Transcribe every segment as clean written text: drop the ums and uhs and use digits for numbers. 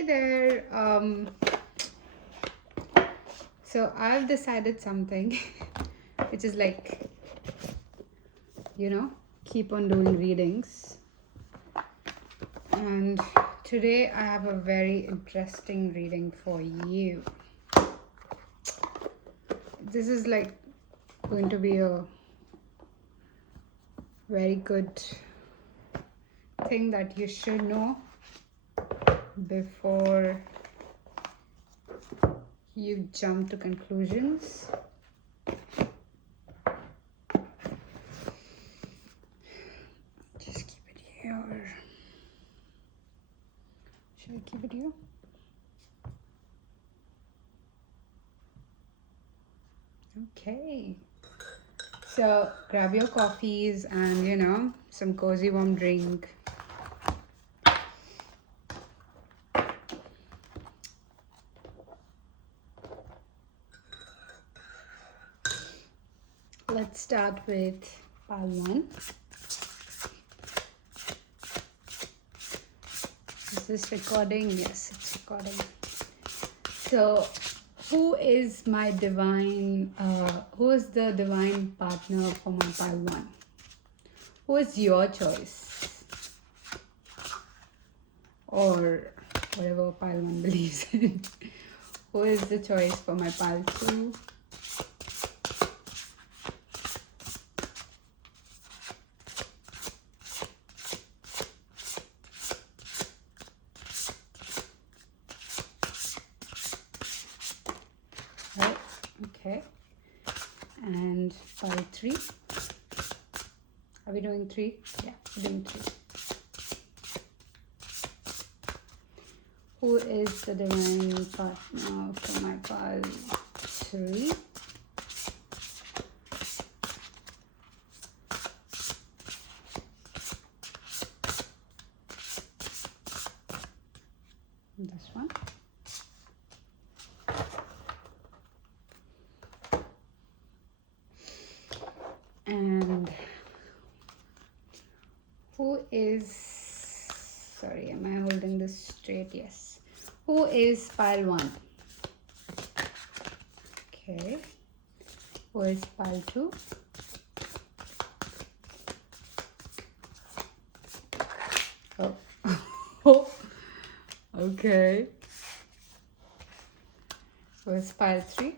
Hey there. So I've decided something, which is like, keep on doing readings. And today I have a very interesting reading for you. This is like going to be a very good thing that you should know before you jump to conclusions. Just keep it here. Should I keep it here? Okay. So grab your coffees and some cozy warm drink. Let's start with pile 1. Is this recording? Yes, it's recording. So who is the divine partner for my pile 1? Who is your choice? Or whatever pile 1 believes in. Who is the choice for my pile 2? Right, okay. And pile 3. Are we doing 3? Yeah, we're doing 3. Who is the divine partner for my pile 3? This one. And who is, sorry, am I holding this straight? Yes. Who is pile 1? Okay. Who is pile 2? Oh. Okay. Who is pile 3?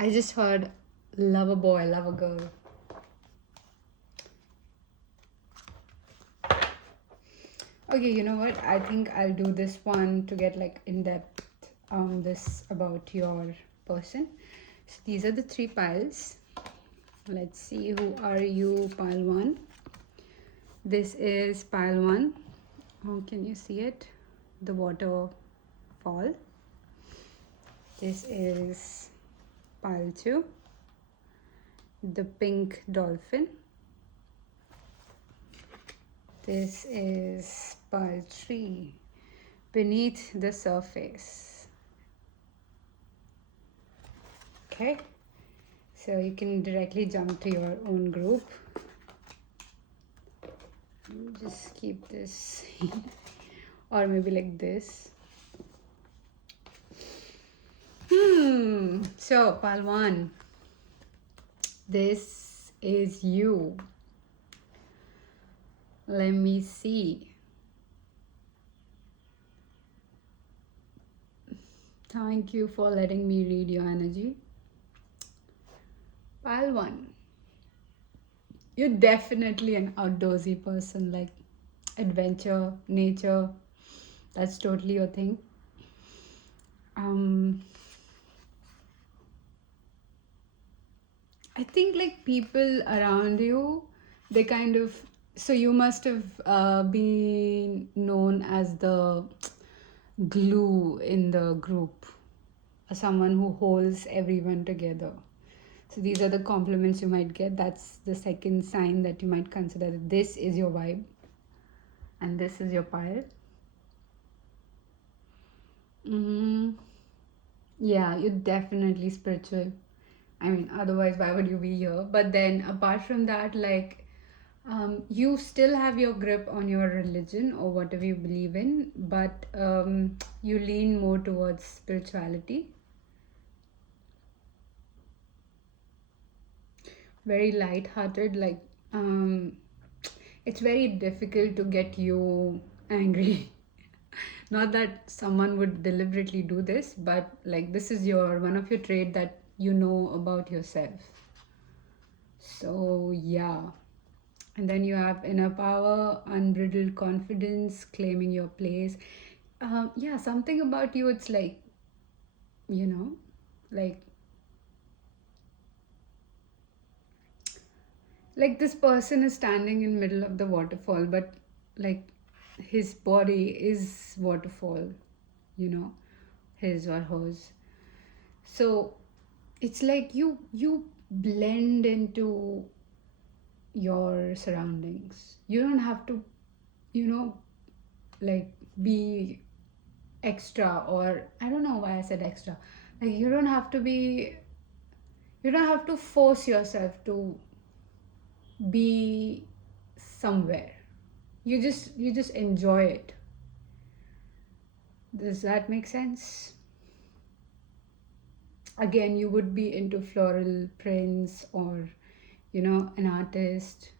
I just heard love a boy, love a girl. Okay, you know what? I think I'll do this one to get like in depth this about your person. So these are the 3 piles. Let's see, who are you, pile 1? This is pile 1. Oh, can you see it? The waterfall. This is pile 2. The pink dolphin. This is pile 3. Beneath the surface. Okay. So you can directly jump to your own group. Just keep this or maybe like this. So pile 1, this is you. Let me see. Thank you for letting me read your energy. Pile 1, you're definitely an outdoorsy person, like adventure, nature. That's totally your thing. I think like people around you, they kind of, so you must have been known as the glue in the group, someone who holds everyone together. So these are the compliments you might get. That's the second sign that you might consider that this is your vibe and this is your pile. Yeah, you're definitely spiritual. I mean, otherwise, why would you be here? But then, apart from that, like, You still have your grip on your religion or whatever you believe in, but you lean more towards spirituality. Very light-hearted, like it's very difficult to get you angry. Not that someone would deliberately do this, but like this is your one of your trait that you know about yourself. So yeah. And then you have inner power, unbridled confidence, claiming your place. Yeah, something about you, it's like, you know, like this person is standing in middle of the waterfall, but like his body is waterfall, you know, his or hers. So it's like you blend into your surroundings. You don't have to, you know, like be extra, or I don't know why I said extra. Like you don't have to force yourself to be somewhere. You just enjoy it. Does that make sense? Again, you would be into floral prints, or an artist.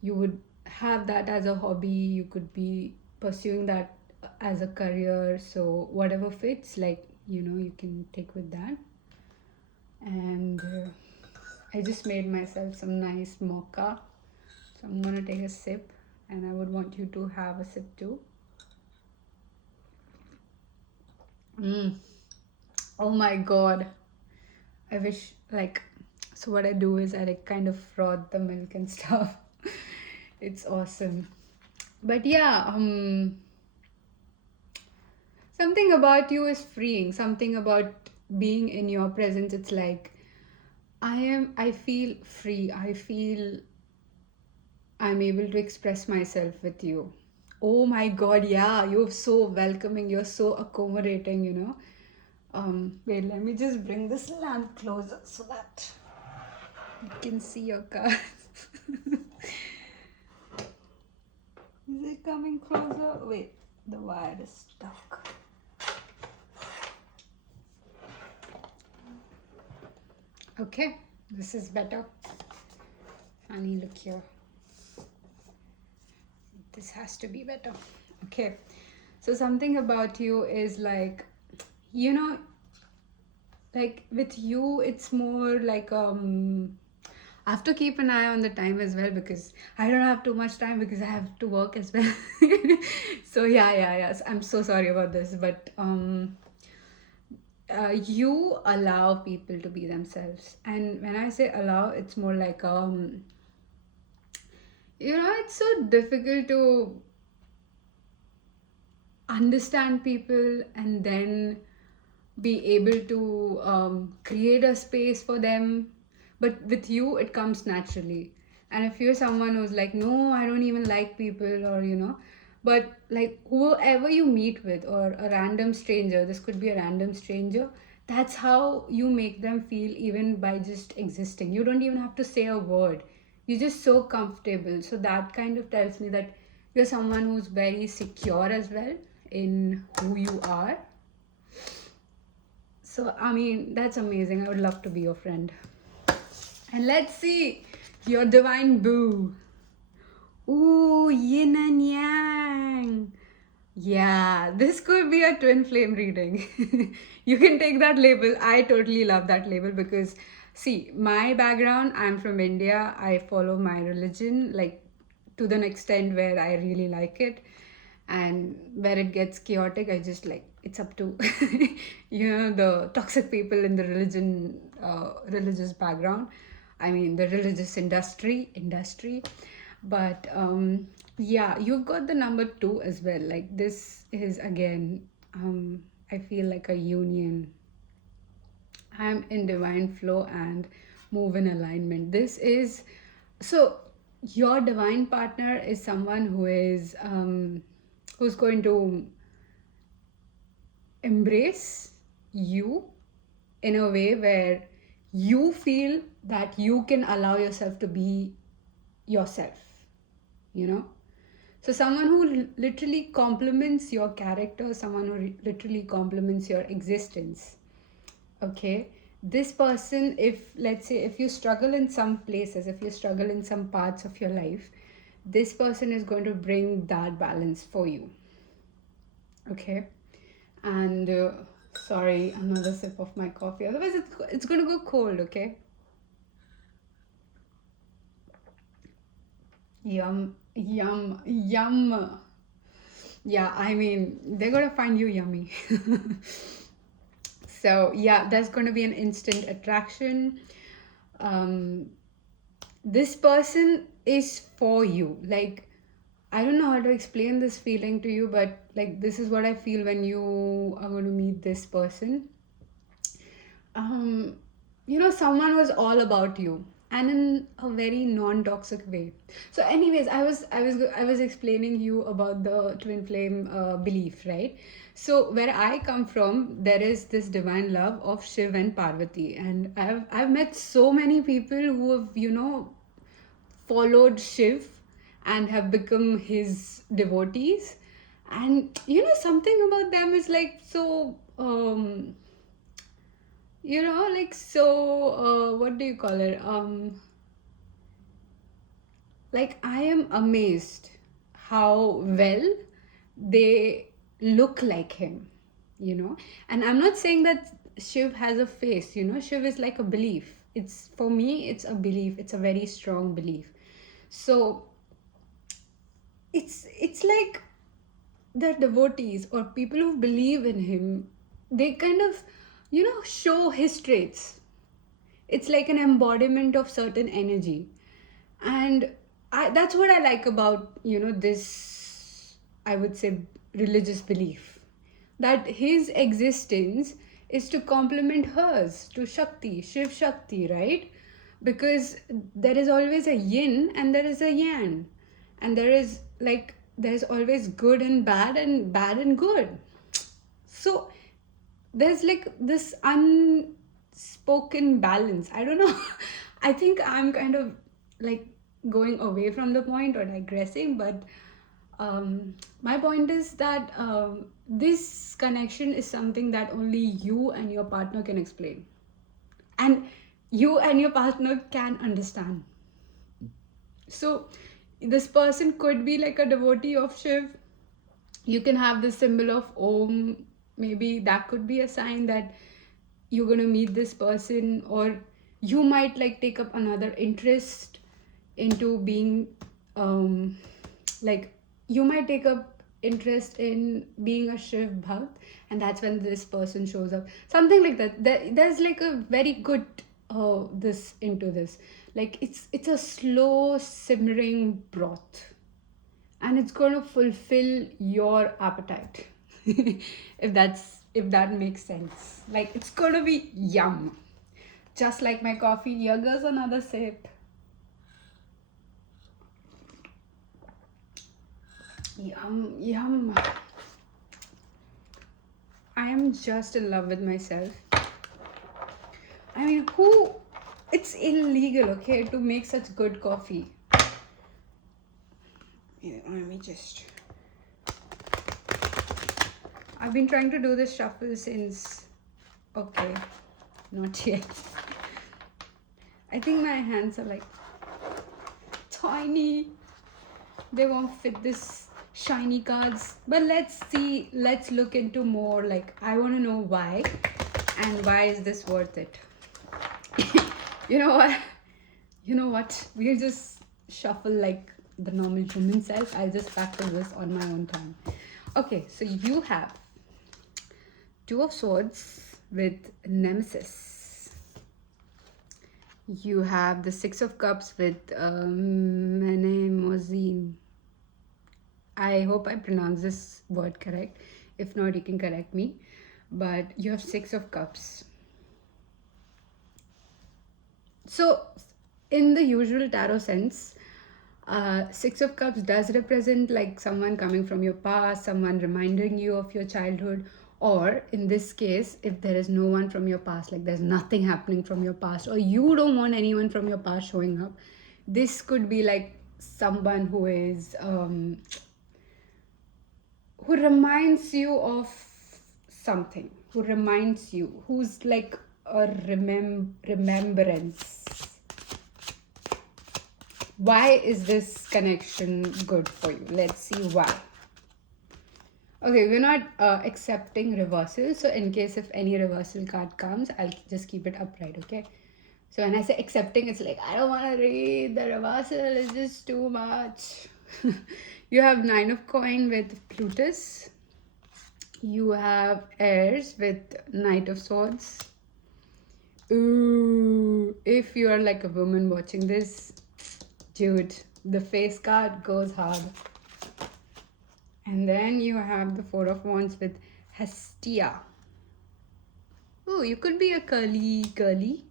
You would have that as a hobby. You could be pursuing that as a career. So whatever fits, like you can take with that. And I just made myself some nice mocha, so I'm gonna take a sip, and I would want you to have a sip too. Oh my god, I wish, like, so what I do is I like kind of froth the milk and stuff. It's awesome. But yeah, something about you is freeing. Something about being in your presence, it's like I feel free. I feel I'm able to express myself with you. Oh my god, yeah, you're so welcoming, you're so accommodating. Wait, let me just bring this lamp closer so that you can see your cards. Is it coming closer? Wait, the wire is stuck. Okay, this is better. Honey, look here. This has to be better. Okay, so something about you is like, you know, like with you, it's more like I have to keep an eye on the time as well, because I don't have too much time because I have to work as well. So yeah. I'm so sorry about this, but you allow people to be themselves, and when I say allow, it's more like it's so difficult to understand people and then be able to create a space for them. But with you, it comes naturally. And if you're someone who's like, no, I don't even like people, or but like whoever you meet with, or a random stranger, this could be a random stranger, that's how you make them feel, even by just existing. You don't even have to say a word. You're just so comfortable. So that kind of tells me that you're someone who's very secure as well in who you are. So, I mean, that's amazing. I would love to be your friend. And let's see your divine boo. Ooh, yin and yang. Yeah, this could be a twin flame reading. You can take that label. I totally love that label because, see, my background, I'm from India. I follow my religion, like, to the extent where I really like it. And where it gets chaotic, I just like, it's up to the toxic people in the religious background. I mean, the religious industry. But yeah, you've got the number 2 as well. Like, this is again, I feel like a union. I'm in divine flow and move in alignment. This is so your divine partner is someone who is who's going to embrace you in a way where you feel that you can allow yourself to be yourself. you know. So someone who literally complements your character, someone who literally complements your existence. Okay, this person, if let's say if you struggle in some places, if you struggle in some parts of your life, this person is going to bring that balance for you. Okay, and sorry, another sip of my coffee, otherwise it's going to go cold. Okay. Yum, yum, yum. Yeah, I mean, they're gonna find you yummy. So yeah, that's gonna be an instant attraction. um this person is for you. Like, I don't know how to explain this feeling to you, but like, this is what I feel when you are going to meet this person. um Someone was all about you, and in a very non-toxic way. So anyways, I was explaining you about the twin flame belief, right? So where I come from, there is this divine love of Shiv and Parvati, and I've met so many people who have, followed Shiv and have become his devotees. And something about them is like so like so what do you call it, like, I am amazed how well they look like him, and I'm not saying that Shiv has a face. Shiv is like a belief. It's, for me, it's a belief. It's a very strong belief. So it's like the devotees or people who believe in him, they kind of show his traits. It's like an embodiment of certain energy. And that's what I like about this, I would say, religious belief, that his existence is to complement hers, to Shakti, Shiv Shakti, right? Because there is always a yin and there is a yang, and there's always good and bad and good. So there's like this unspoken balance. I don't know. I think I'm kind of like going away from the point or digressing, but my point is that this connection is something that only you and your partner can explain, and you and your partner can understand. So this person could be like a devotee of Shiv. You can have the symbol of Om. Maybe that could be a sign that you're going to meet this person, or you might like take up another interest into being like, you might take up interest in being a Shiv Bhakt, and that's when this person shows up, something like that. There's like a very good this into this, like it's a slow simmering broth, and it's going to fulfill your appetite. If that makes sense, like, it's going to be yum, just like my coffee. Here goes another sip. Yum, yum. I am just in love with myself. I mean, it's illegal, okay, to make such good coffee. Yeah, let me just... I've been trying to do this shuffle since... Okay, not yet. I think my hands are like tiny. They won't fit this shiny cards. But let's see. Let's look into more. Like, I want to know why, and why is this worth it? You know what? We'll just shuffle like the normal human self. I'll just practice this on my own time. Okay, so you have Two of Swords with Nemesis. You have the Six of Cups with Menemozine. I hope I pronounce this word correct. If not, you can correct me. But you have Six of Cups. So, in the usual tarot sense, Six of Cups does represent like someone coming from your past, someone reminding you of your childhood, or in this case, if there is no one from your past, like there's nothing happening from your past, or you don't want anyone from your past showing up, this could be like someone who is who reminds you of something, who reminds you, who's like a remembrance. Why is this connection good for you? Let's see why. Okay, we're not accepting reversal. So in case if any reversal card comes, I'll just keep it upright, okay? So when I say accepting, it's like, I don't want to read the reversal. It's just too much. You have 9 of coin with Plutus. You have heirs with Knight of Swords. Ooh, if you are like a woman watching this, dude, the face card goes hard. And then you have the 4 of Wands with Hestia. Ooh, you could be a curly girly.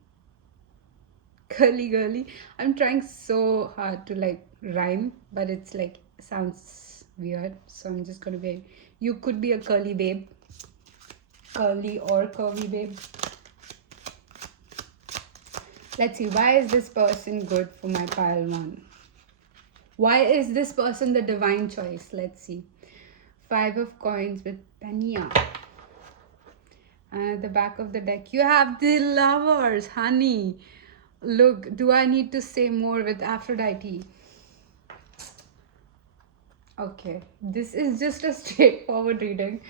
I'm trying so hard to like rhyme, but it's like sounds weird. So I'm just gonna be, you could be a curly babe. Curly or curvy babe. Let's see, why is this person good for my pile 1? Why is this person the divine choice? Let's see. 5 of coins with Penia. And at the back of the deck, you have the Lovers, honey. Look, do I need to say more with Aphrodite? Okay, this is just a straightforward reading.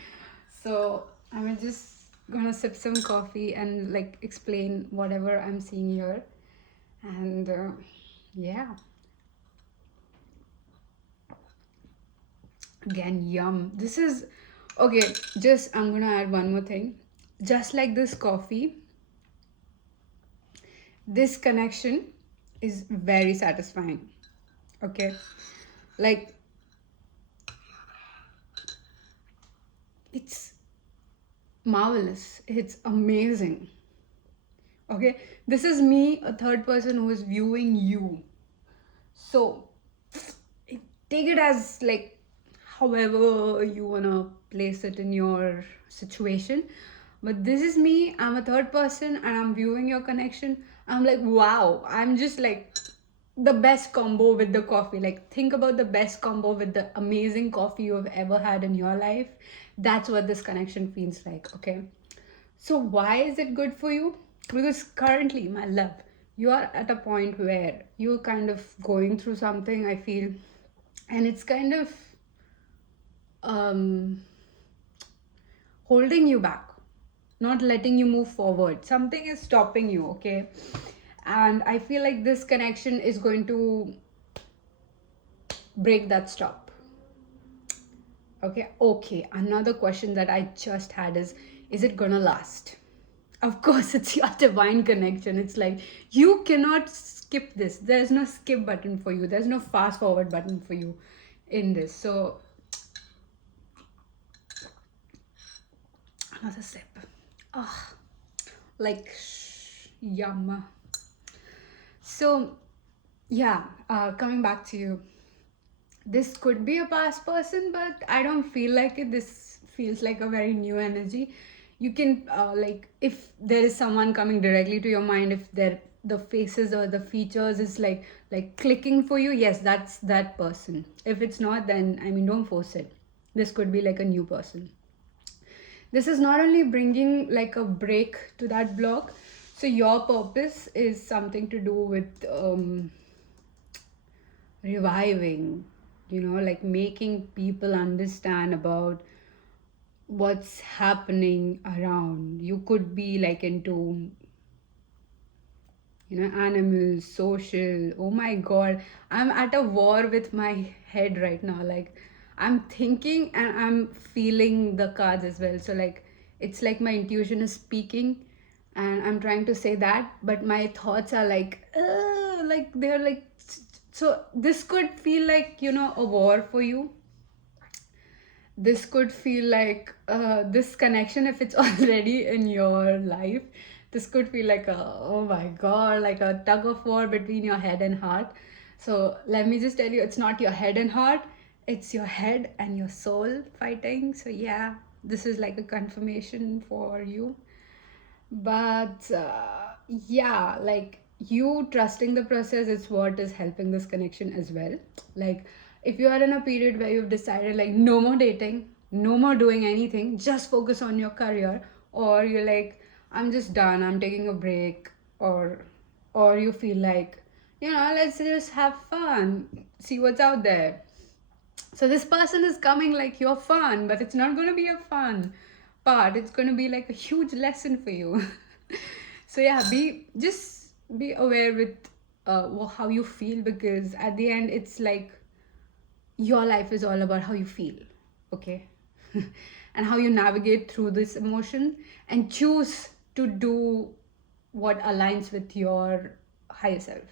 So I'm just gonna sip some coffee and like explain whatever I'm seeing here. And yeah. Again, yum. This is okay. Just I'm gonna add one more thing. Just like this coffee, this connection is very satisfying. Okay, like it's marvelous. It's amazing. Okay, this is me, a third person who is viewing you. So take it as like however you wanna place it in your situation. But this is me, I'm a third person and I'm viewing your connection. I'm like, wow, I'm just like the best combo with the coffee. Like, think about the best combo with the amazing coffee you've ever had in your life. That's what this connection feels like, okay? So why is it good for you? Because currently, my love, you are at a point where you're kind of going through something, I feel, and it's kind of holding you back, not letting you move forward. Something is stopping you, okay? And I feel like this connection is going to break that stop. Okay, another question that I just had is it gonna last? Of course, it's your divine connection. It's like you cannot skip this. There's no skip button for you. There's no fast forward button for you in this. So another sip. Like yum. So yeah, coming back to you, this could be a past person, but I don't feel like it. This feels like a very new energy. You can like if there is someone coming directly to your mind, if the faces or the features is like clicking for you, yes, that's that person. If it's not, then I mean, don't force it. This could be like a new person. This is not only bringing like a break to that block. So your purpose is something to do with reviving, like making people understand about what's happening around. You could be like into animals, social. Oh my god, I'm at a war with my head right now. Like I'm thinking and I'm feeling the cards as well. So like it's like my intuition is speaking and I'm trying to say that, but my thoughts are like they're like. So this could feel like a war for you. This could feel like this connection, if it's already in your life, this could feel like oh my god, like a tug of war between your head and heart. So let me just tell you, it's not your head and heart, it's your head and your soul fighting. So yeah, this is like a confirmation for you. But yeah, like you trusting the process is what is helping this connection as well. Like, if you are in a period where you've decided like no more dating, no more doing anything, just focus on your career, or you're like, I'm just done, I'm taking a break, or you feel like, let's just have fun, see what's out there. So this person is coming like you're fun, but it's not going to be a fun part. It's going to be like a huge lesson for you. So yeah, be aware with how you feel, because at the end it's like your life is all about how you feel, okay? And how you navigate through this emotion and choose to do what aligns with your higher self.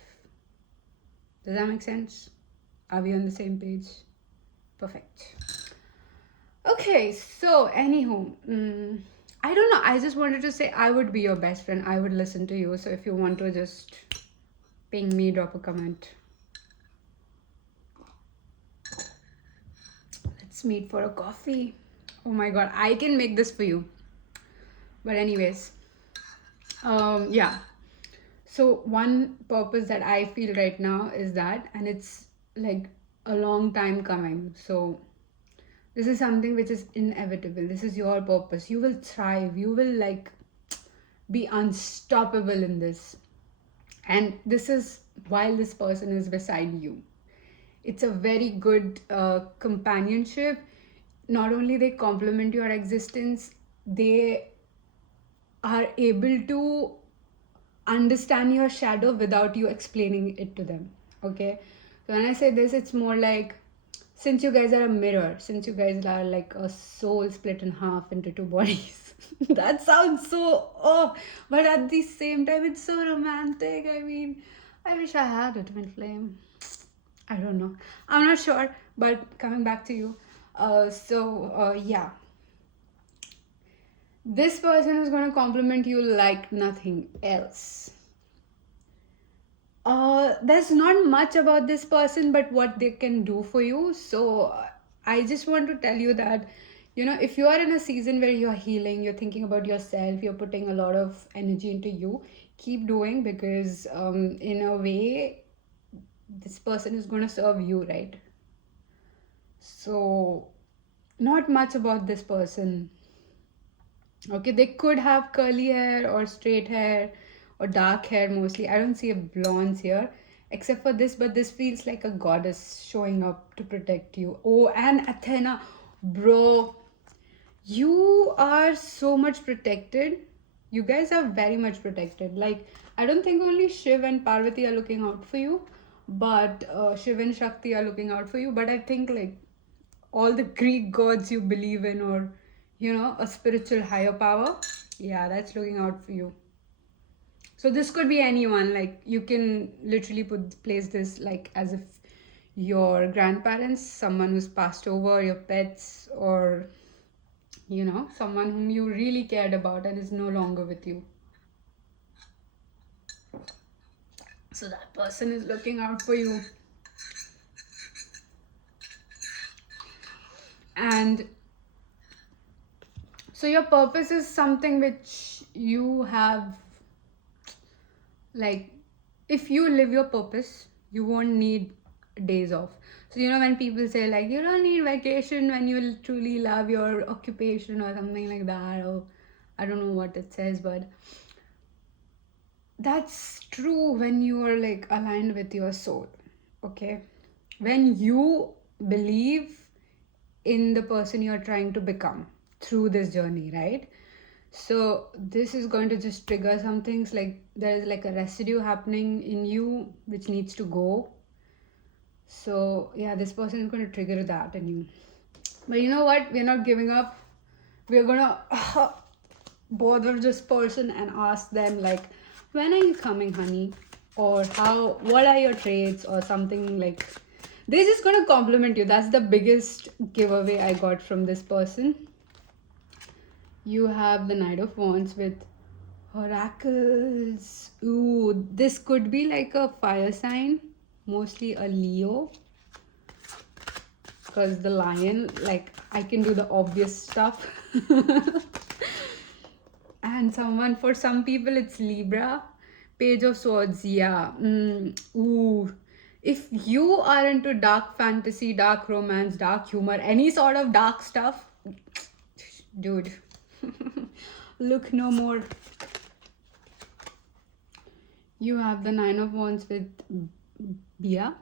Does that make sense? Are we on the same page? Perfect. Okay, so anywho, I don't know. I just wanted to say I would be your best friend. I would listen to you. So if you want to just ping me, drop a comment. Let's meet for a coffee. Oh my god, I can make this for you. But anyways, yeah. So one purpose that I feel right now is that, and it's like a long time coming. So this is something which is inevitable. This is your purpose. You will thrive. You will like be unstoppable in this. And this is while this person is beside you. It's a very good companionship. Not only they complement your existence, they are able to understand your shadow without you explaining it to them. Okay, so when I say this, it's more like, since you guys are a mirror, since you guys are like a soul split in half into two bodies. That sounds so but at the same time it's so romantic. I mean, I wish I had a twin flame. I don't know, I'm not sure. But coming back to you, yeah, this person is going to compliment you like nothing else. There's not much about this person, but what they can do for you. So I just want to tell you that, if you are in a season where you're healing, you're thinking about yourself, you're putting a lot of energy into you, keep doing, because in a way, this person is going to serve you, right? So not much about this person. Okay, they could have curly hair or straight hair or dark hair mostly. I don't see a blondes here except for this, but this feels like a goddess showing up to protect you. Oh, and Athena, bro, you are so much protected. You guys are very much protected. Like, I don't think only Shiv and Parvati are looking out for you, but Shiv and Shakti are looking out for you. But I think like all the Greek gods you believe in, or a spiritual higher power, yeah, that's looking out for you. So this could be anyone. Like, you can literally place this like as if your grandparents, someone who's passed over, your pets, or someone whom you really cared about and is no longer with you. So that person is looking out for you. And so your purpose is something which you have, like, if you live your purpose, you won't need days off. So when people say like, you don't need vacation when you truly love your occupation or something like that, or I don't know what it says, but that's true when you are like aligned with your soul. Okay, when you believe in the person you're trying to become through this journey, right? So this is going to just trigger some things, like there is like a residue happening in you which needs to go. So yeah, this person is going to trigger that in you. But you know what? We're not giving up. We're gonna bother this person and ask them like, when are you coming, honey? Or what are your traits, or something like. They're just gonna compliment you. That's the biggest giveaway I got from this person. You have the Knight of Wands with oracles. Ooh, this could be like a fire sign, mostly a Leo, because the lion, like, I can do the obvious stuff. And for some people it's Libra, Page of Swords, yeah. Ooh. If you are into dark fantasy, dark romance, dark humor, any sort of dark stuff, dude, look no more. You have the Nine of Wands with Bia.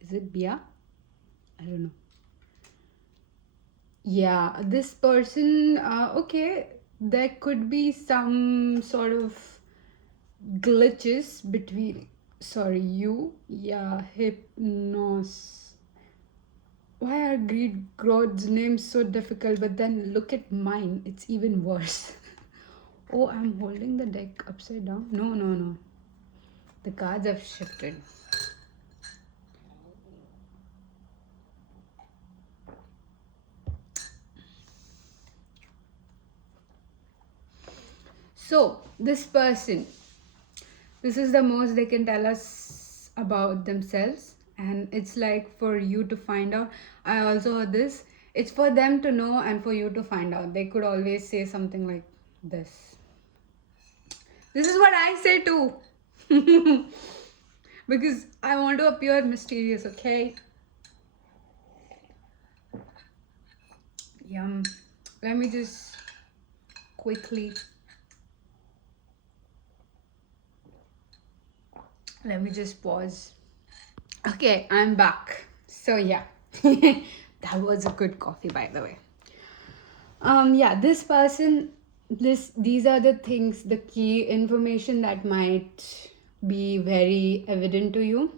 Is it Bia? I don't know. Yeah, this person, okay, there could be some sort of glitches between, sorry, you, yeah, Hypnos. Why are Greek gods' names so difficult? But then look at mine, it's even worse. Oh, I'm holding the deck upside down. No, no, no. The cards have shifted. So, this person, this is the most they can tell us about themselves, and it's like for you to find out. I also heard this. It's for them to know and for you to find out. They could always say something like this. This is what I say too. Because I want to appear mysterious, okay? Yum. Let me just quickly. Let me just pause. Okay, I'm back. So yeah, that was a good coffee, by the way. Yeah, this person, these are the things, the key information that might be very evident to you.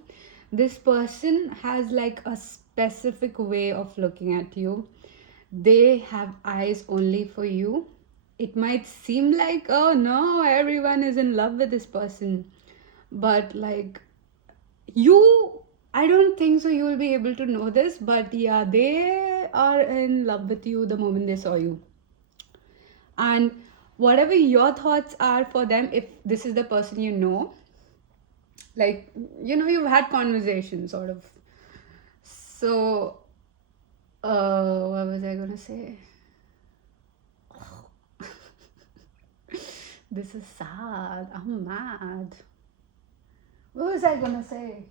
This person has like a specific way of looking at you. They have eyes only for you. It might seem like, oh no, everyone is in love with this person, but like, you, I don't think so you will be able to know this, but yeah, they are in love with you the moment they saw you. And whatever your thoughts are for them, if this is the person you know, like, you know, you've had conversations sort of. So what was I gonna say? This is sad, I'm mad. What was I gonna say?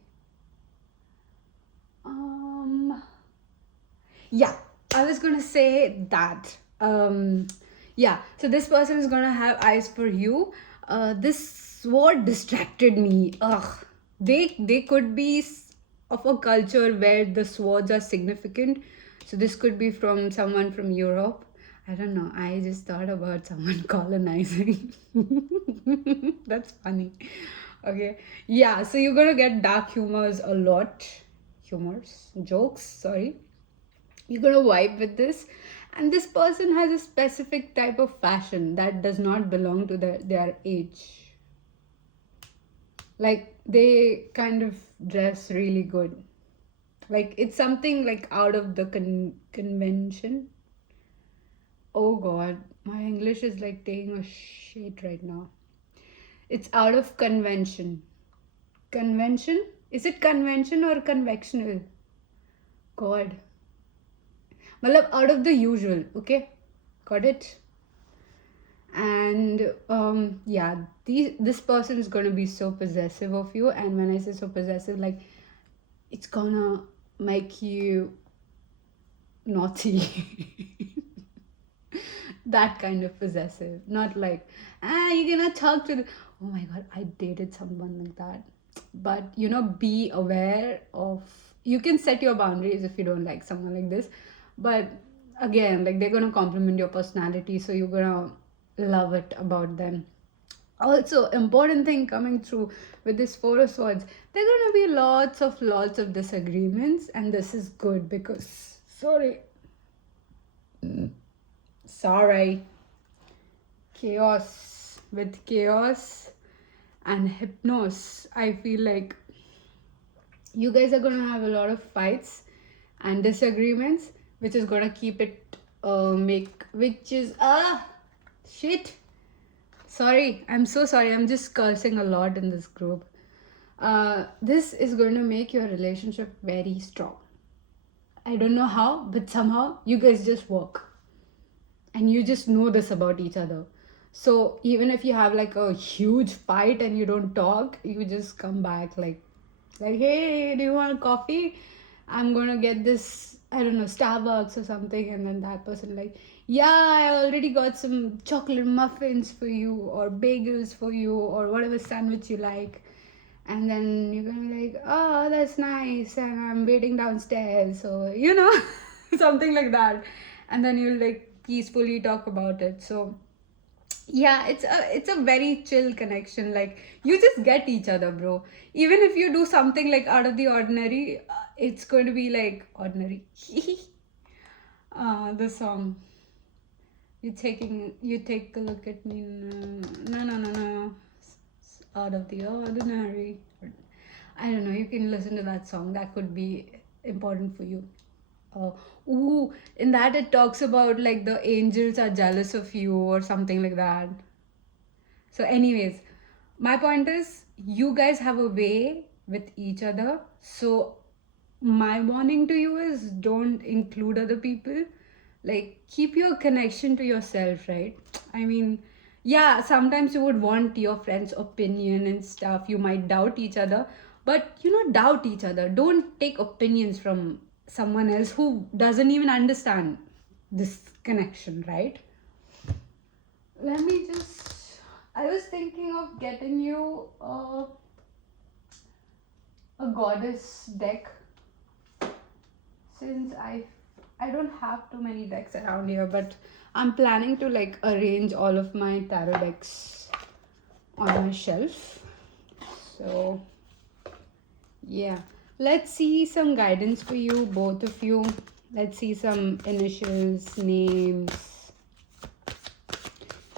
Yeah, I was gonna say that. Yeah, so this person is gonna have eyes for you. This sword distracted me. Ugh, they could be of a culture where the swords are significant. So this could be from someone from Europe. I don't know. I just thought about someone colonizing. That's funny. Okay. Yeah, so you're gonna get dark humors a lot. Humors, jokes, sorry. You're gonna vibe with this. And this person has a specific type of fashion that does not belong to their age. Like, they kind of dress really good. Like, it's something like out of the convention. Oh god, my English is like taking a shit right now. It's out of convention. Convention? Is it convention or convectional? God. Malab, out of the usual, okay? Got it? And yeah, this person is gonna be so possessive of you, and when I say so possessive, like, it's gonna make you naughty. That kind of possessive, not like, you're gonna talk to oh my god, I dated someone like that. But you know, be aware of, you can set your boundaries if you don't like someone like this, but again, like, they're gonna complement your personality, so you're gonna love it about them. Also, important thing coming through with this Four of Swords, there are gonna be lots of disagreements, and this is good because sorry, chaos, with chaos and hypnos, I feel like you guys are gonna have a lot of fights and disagreements, which is gonna keep it which is shit. Sorry, I'm so sorry. I'm just cursing a lot in this group. This is going to make your relationship very strong. I don't know how, but somehow you guys just work. And you just know this about each other. So even if you have like a huge fight and you don't talk, you just come back like, hey, do you want coffee? I'm gonna get this, I don't know, Starbucks or something. And then that person like, yeah, I already got some chocolate muffins for you, or bagels for you, or whatever sandwich you like. And then you're gonna be like, oh, that's nice, and I'm waiting downstairs, or something like that. And then you'll like peacefully talk about it. So yeah, it's a very chill connection. Like, you just get each other, bro. Even if you do something like out of the ordinary, it's going to be like ordinary. The song, you take a look at me. No, no, no, no. Out of the ordinary. I don't know, you can listen to that song. That could be important for you. uh, in that it talks about like the angels are jealous of you or something like that. So, anyways, my point is, you guys have a way with each other. So, my warning to you is, don't include other people. Like, keep your connection to yourself, right? I mean, yeah, sometimes you would want your friend's opinion and stuff. You might doubt each other, but doubt each other. Don't take opinions from someone else who doesn't even understand this connection, right? Let me just. I was thinking of getting you a goddess deck, since I don't have too many decks around here, but I'm planning to like arrange all of my tarot decks on my shelf. So yeah, let's see some guidance for you, both of you. Let's see some initials, names,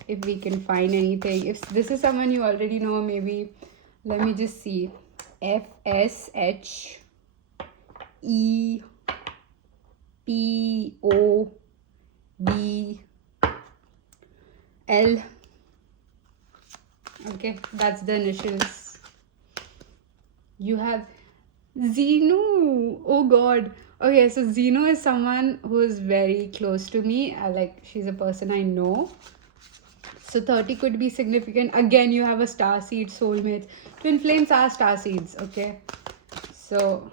if we can find anything. If this is someone you already know, maybe let me just see. FSHEPO. BL. Okay, that's the initials. You have Zenu. Oh god. Okay, so Zenu is someone who is very close to me. Like, she's a person I know. So 30 could be significant. Again, you have a star seed, soulmates. Twin flames are star seeds, okay? So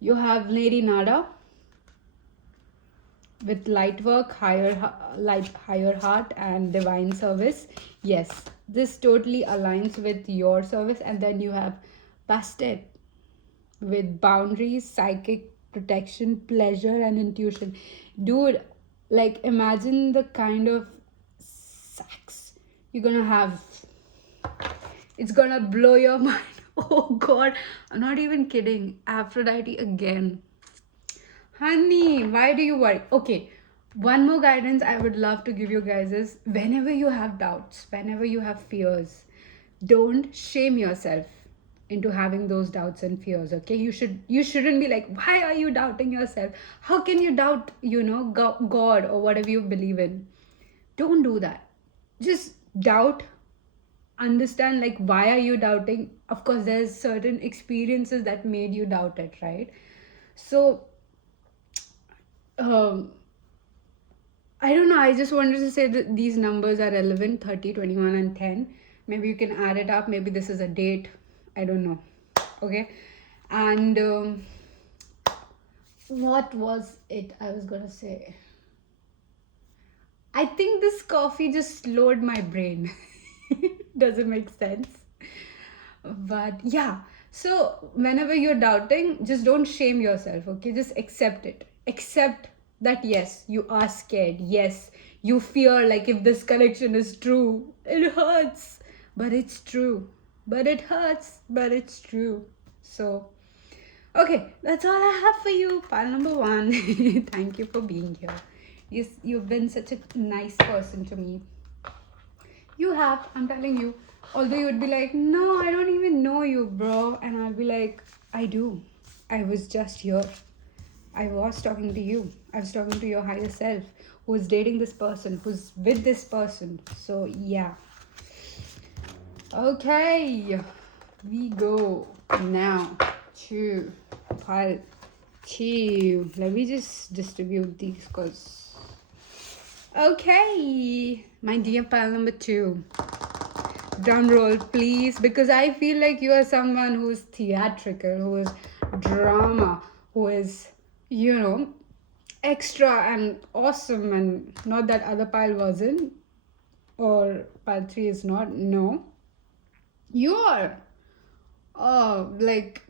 you have Lady Nada with light work, higher heart, and divine service. Yes, this totally aligns with your service. And then you have Bastet with boundaries, psychic protection, pleasure, and intuition. Dude, like, imagine the kind of sex you're gonna have. It's gonna blow your mind. Oh god, I'm not even kidding. Aphrodite again. Honey, why do you worry? Okay, one more guidance I would love to give you guys is, whenever you have doubts, whenever you have fears, don't shame yourself into having those doubts and fears. Okay, you shouldn't be like, why are you doubting yourself? How can you doubt God or whatever you believe in? Don't do that. Just doubt, understand like, why are you doubting. Of course, there's certain experiences that made you doubt it, right? So um I don't know, I just wanted to say that these numbers are relevant: 30, 21, and 10. Maybe you can add it up. Maybe this is a date, I don't know. Okay. And what was it I was gonna say? I think this coffee just slowed my brain. Does it make sense? But yeah, so whenever you're doubting, just don't shame yourself, okay? Just accept it. Accept that yes, you are scared. Yes, you fear, like, if this connection is true, it hurts, but it's true. But it hurts, but it's true. So, okay, that's all I have for you. Pile number one. Thank you for being here. Yes, you've been such a nice person to me. You have, I'm telling you. Although you would be like, no, I don't even know you, bro. And I'll be like, I do. I was just here. I was talking to you. I was talking to your higher self, who is dating this person, who's with this person. So, yeah. Okay. We go now to pile 2. Let me just distribute these because Okay, my dear pile number 2. Drum roll, please, because I feel like you are someone who's theatrical, who is drama, who is, you know, extra and awesome, and not that other pile wasn't, or pile 3 is not. No, you are. Oh, like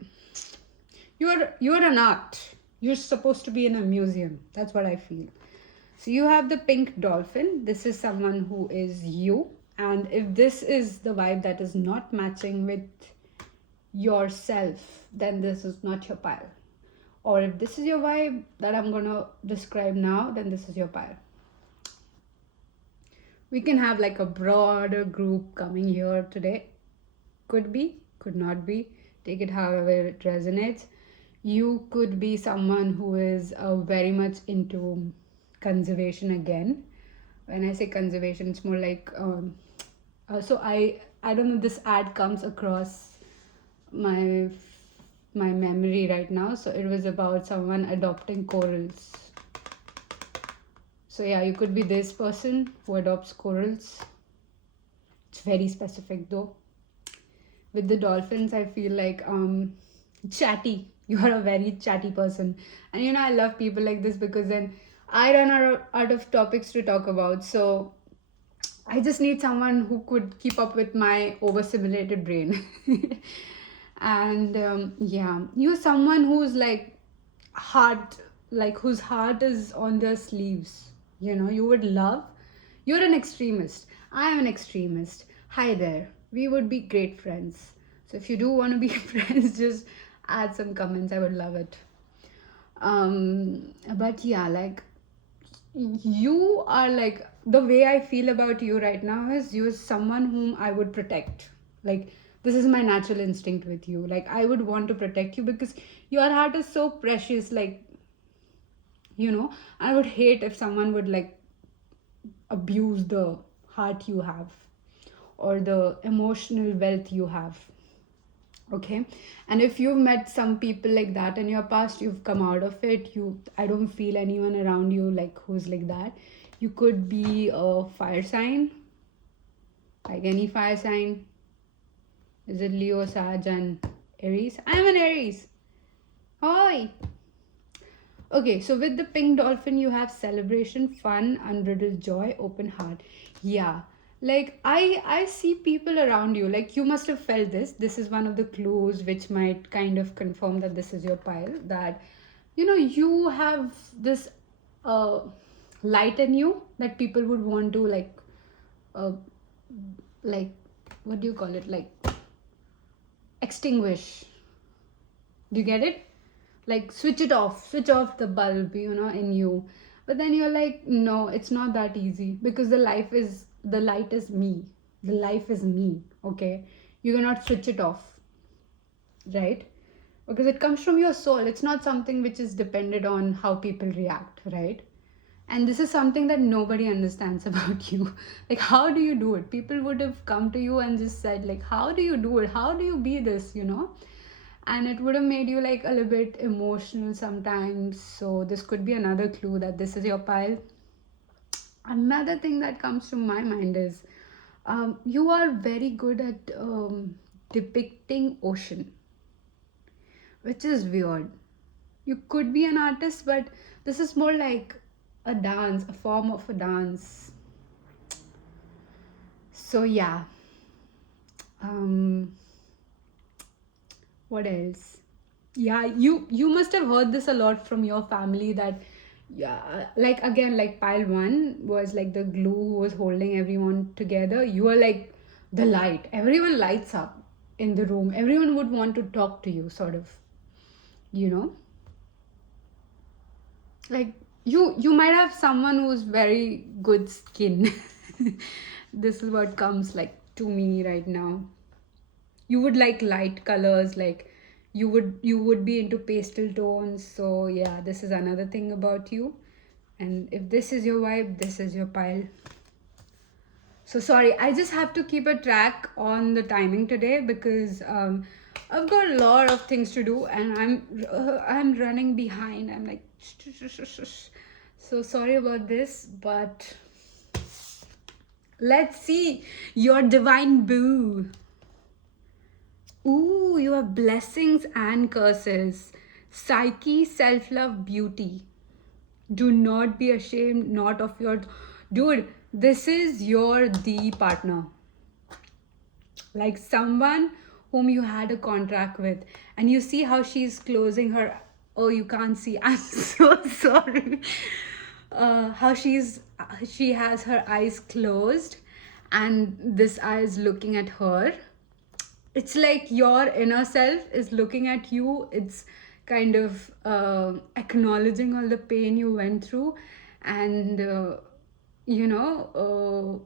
you're an art. You're supposed to be in a museum. That's what I feel. So you have the pink dolphin. This is someone who is you. And if this is the vibe that is not matching with yourself, then this is not your pile. Or if this is your vibe that I'm gonna describe now, then this is your pile. We can have like a broader group coming here today. Could be, could not be. Take it however it resonates. You could be someone who is very much into conservation again. When I say conservation, it's more like so I don't know, this ad comes across my my memory right now. So it was about someone adopting corals. So yeah, you could be this person who adopts corals. It's very specific though. With the dolphins, I feel like chatty. You are a very chatty person, and you know I love people like this because then I run out of topics to talk about. So I just need someone who could keep up with my overstimulated brain. And yeah, you're someone who's like heart, like whose heart is on their sleeves. You know, you would love. You're an extremist. I am an extremist. Hi there. We would be great friends. So if you do want to be friends, just add some comments. I would love it. But yeah, like you are like, the way I feel about you right now is you're someone whom I would protect. Like this is my natural instinct with you. Like I would want to protect you because your heart is so precious. Like, you know, I would hate if someone would like abuse the heart you have or the emotional wealth you have. Okay, and if you've met some people like that in your past, you've come out of it. I don't feel anyone around you like who's like that. You could be a fire sign, like any fire sign. Is it Leo, Sag, and Aries? I'm an Aries. Hi. Okay, so with the pink dolphin, you have celebration, fun, unbridled joy, open heart. Yeah, like I see people around you. Like you must have felt this. This is one of the clues which might kind of confirm that this is your pile. That you know you have this uh, light in you that people would want to uh, like what do you call it? Like extinguish. Do you get it? Like switch off the bulb, you know, in you. But then you're like, no, it's not that easy because the light is me. The life is me, okay? You cannot switch it off, right? Because it comes from your soul. It's not something which is dependent on how people react, right? And this is something that nobody understands about you. Like, how do you do it? People would have come to you and just said, like, how do you do it? How do you be this, you know? And it would have made you like a little bit emotional sometimes. So this could be another clue that this is your pile. Another thing that comes to my mind is you are very good at depicting ocean, which is weird. You could be an artist, but this is more like a dance, a form of a dance. So yeah. um what else? Yeah, you must have heard this a lot from your family that yeah, like again, like pile 1 was like the glue who was holding everyone together. You are like the light. Everyone lights up in the room. Everyone would want to talk to you, sort of, you know. Like you might have someone who's very good skin. This is what comes like to me right now. You would like light colors, like you would be into pastel tones. So yeah, this is another thing about you. And if this is your vibe, this is your pile. So sorry, I just have to keep a track on the timing today because I've got a lot of things to do and I'm running behind. I'm like so sorry about this, but Let's see your divine boo. Ooh, you have blessings and curses. Psyche, self-love, beauty. Do not be ashamed, not of your... Dude, this is your the partner. Like someone whom you had a contract with. And you see how she's closing her... Oh, you can't see. I'm so sorry. How she has her eyes closed and this eye is looking at her. It's like your inner self is looking at you. It's kind of acknowledging all the pain you went through, and you know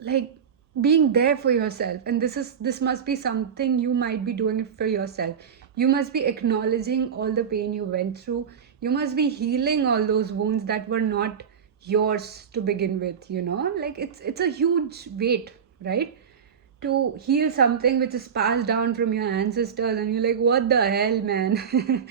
like being there for yourself. And this must be something you might be doing it for yourself. You must be acknowledging all the pain you went through. You must be healing all those wounds that were not yours to begin with, you know. Like it's a huge weight, right, to heal something which is passed down from your ancestors, and you're like, what the hell, man?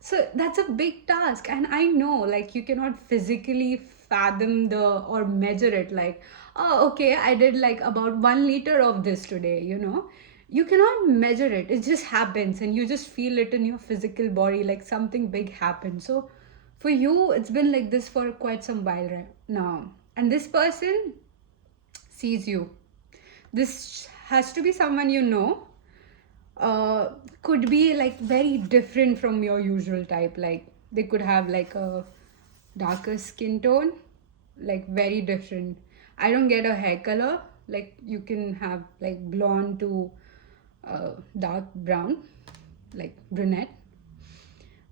So that's a big task, and I know, like, you cannot physically fathom the or measure it, like, oh, okay, I did like about 1 liter of this today, you know. You cannot measure it. It just happens, and you just feel it in your physical body, like something big happened. So for you, it's been like this for quite some while right now, and this person sees you. This has to be someone you know. Could be like very different from your usual type. Like they could have like a darker skin tone, like very different. I don't get a hair color. Like you can have like blonde to dark brown, like brunette.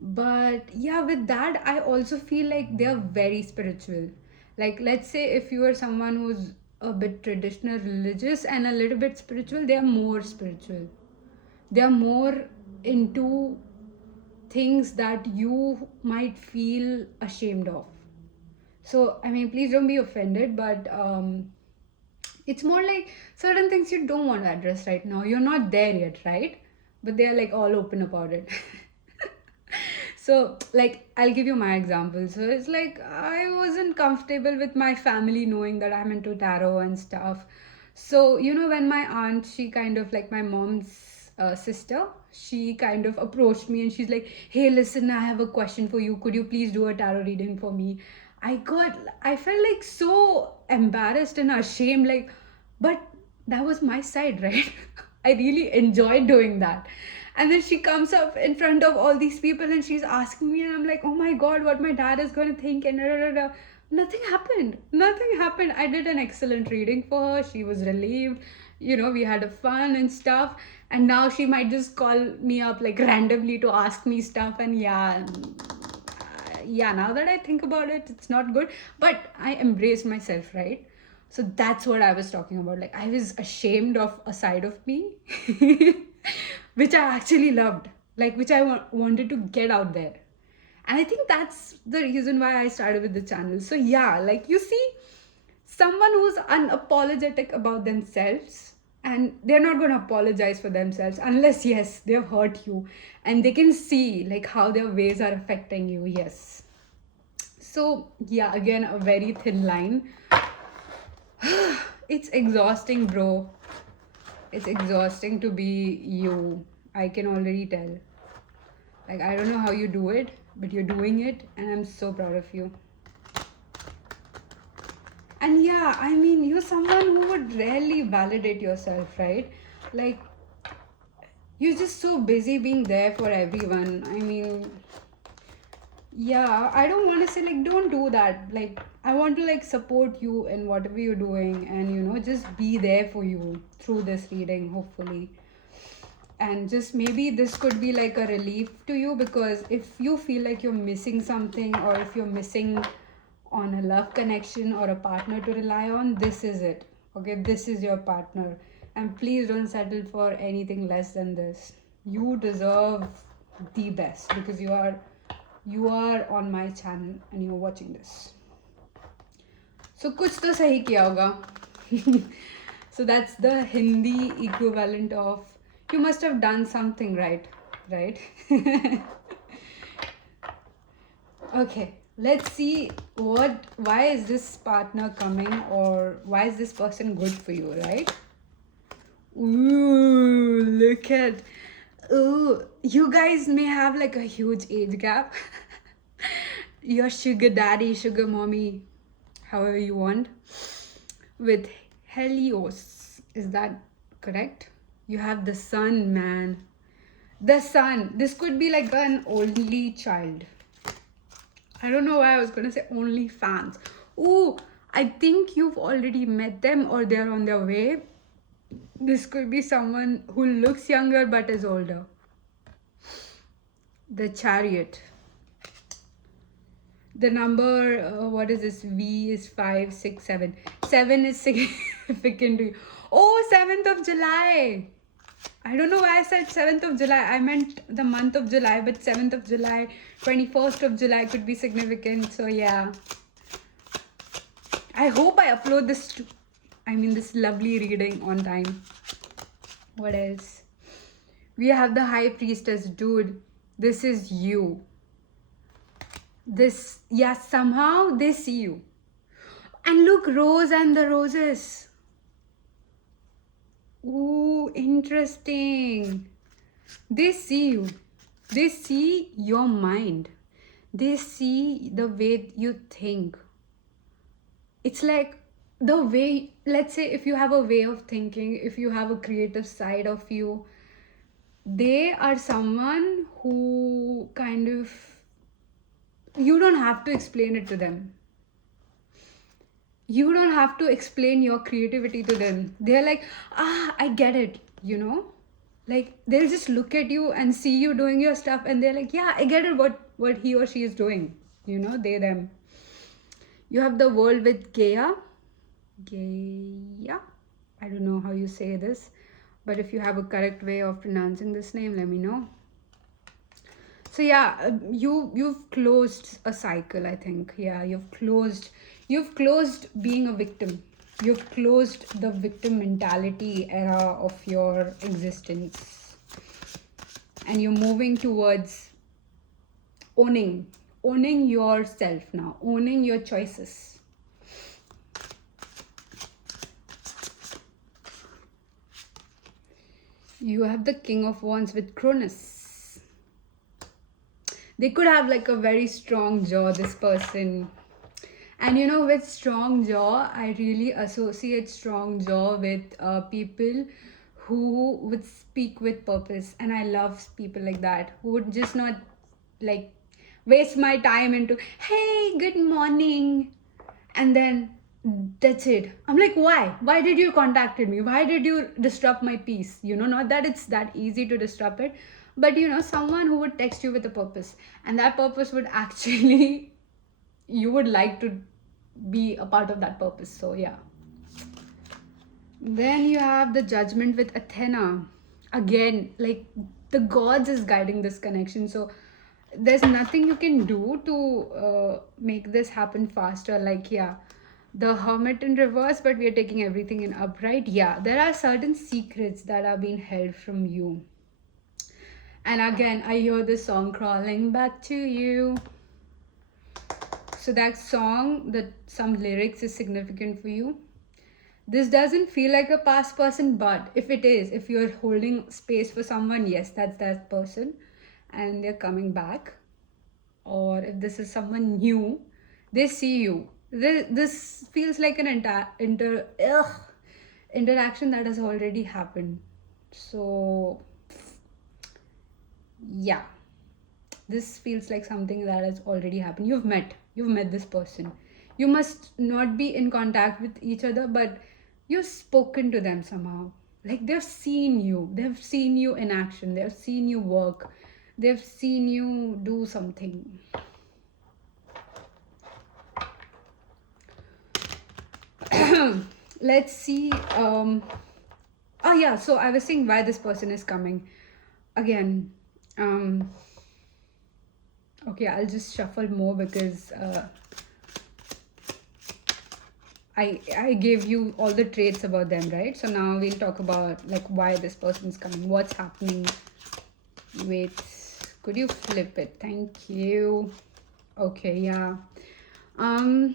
But yeah, with that, I also feel like they are very spiritual. Like, let's say if you are someone who's a bit traditional religious and a little bit spiritual, they are more spiritual. They are more into things that you might feel ashamed of. So, I mean, please don't be offended, but it's more like certain things you don't want to address right now. You're not there yet, right? But they are like all open about it. So, like, I'll give you my example. So, it's like I wasn't comfortable with my family knowing that I'm into tarot and stuff. So, you know, when my aunt, she kind of like my mom's sister, she kind of approached me and she's like, hey, listen, I have a question for you. Could you please do a tarot reading for me? I felt like so embarrassed and ashamed, like, but that was my side, right? I really enjoyed doing that. And then she comes up in front of all these people and she's asking me, and I'm like, oh my god, what my dad is going to think, and da, da, da, da. Nothing happened. Nothing happened. I did an excellent reading for her. She was relieved. You know, we had a fun and stuff. And now she might just call me up like randomly to ask me stuff. And yeah, now that I think about it, it's not good. But I embraced myself, right? So that's what I was talking about. Like, I was ashamed of a side of me, which I actually loved, like, which I wanted to get out there. And I think that's the reason why I started with the channel. So, yeah, like, you see, someone who's unapologetic about themselves, and they're not going to apologize for themselves unless, yes, they've hurt you and they can see like how their ways are affecting you. Yes. So yeah, again, a very thin line. It's exhausting, bro. It's exhausting to be you. I can already tell. Like, I don't know how you do it, but you're doing it, and I'm so proud of you. And yeah, I mean, you're someone who would rarely validate yourself, right? Like, you're just so busy being there for everyone. I mean, yeah, I don't want to say like don't do that. Like, I want to like support you in whatever you're doing, and you know, just be there for you through this reading, hopefully. And just maybe this could be like a relief to you, because if you feel like you're missing something, or if you're missing on a love connection or a partner to rely on, this is it. Okay, this is your partner, and please don't settle for anything less than this. You deserve the best, because you are on my channel and you're watching this. So kuch to sahi kiya hoga. So that's the Hindi equivalent of you must have done something right? Okay, Let's see why is this partner coming, or why is this person good for you, right? Ooh, look at, ooh, you guys may have like a huge age gap. Your sugar daddy, sugar mommy, however you want, with Helios. Is that correct? You have the sun, man. The sun. This could be like an only child. I don't know why I was gonna say only fans. Ooh, I think you've already met them or they're on their way. This could be someone who looks younger but is older. The Chariot. The number, what is this? V is 5, 6, 7. 7 is significant to you. Oh, 7th of July. I don't know why I said 7th of July. I meant the month of July, but 7th of July, 21st of July could be significant. So yeah. I hope I upload this lovely reading on time. What else? We have the High Priestess. Dude, this is you. This, yeah, somehow they see you. And look, Rose and the Roses. Ooh, interesting. They see you. They see your mind. They see the way you think. It's like the way, let's say if you have a way of thinking, if you have a creative side of you, they are someone who kind of, you don't have to explain it to them. You don't have to explain your creativity to them. They're like, I get it, you know? Like, they'll just look at you and see you doing your stuff and they're like, yeah, I get it, what he or she is doing. You know, they, them. You have the World with Gaia. Gaia? I don't know how you say this. But if you have a correct way of pronouncing this name, let me know. So yeah, you've closed a cycle, I think. Yeah, you've closed being a victim. You've closed the victim mentality era of your existence. And you're moving towards owning yourself now, owning your choices. You have the King of Wands with Cronus. They could have like a very strong jaw, this person. And you know, with strong jaw, I really associate strong jaw with people who would speak with purpose. And I love people like that, who would just not like waste my time into, hey, good morning. And then that's it. I'm like, why did you contacted me? Why did you disrupt my peace? You know, not that it's that easy to disrupt it, but you know, someone who would text you with a purpose, and that purpose would actually you would like to be a part of that purpose. So yeah. Then you have the Judgment with Athena. Again, like the gods is guiding this connection, so there's nothing you can do to make this happen faster. Like, yeah, the Hermit in reverse, but we are taking everything in upright. Yeah, there are certain secrets that are being held from you. And again, I hear this song, Crawling Back to You. So that song, that some lyrics is significant for you. This doesn't feel like a past person, but if it is, if you're holding space for someone, yes, that's that person and they're coming back. Or if this is someone new, they see you. This feels like an interaction that has already happened. So yeah, this feels like something that has already happened. You've met this person. You must not be in contact with each other, but you've spoken to them somehow. Like, they've seen you in action, they've seen you work, they've seen you do something. Let's see. Oh yeah, so I was saying why this person is coming again. Okay, I'll just shuffle more because I gave you all the traits about them, right? So now we'll talk about like why this person's coming, what's happening. Wait, could you flip it? Thank you. Okay, yeah. Um,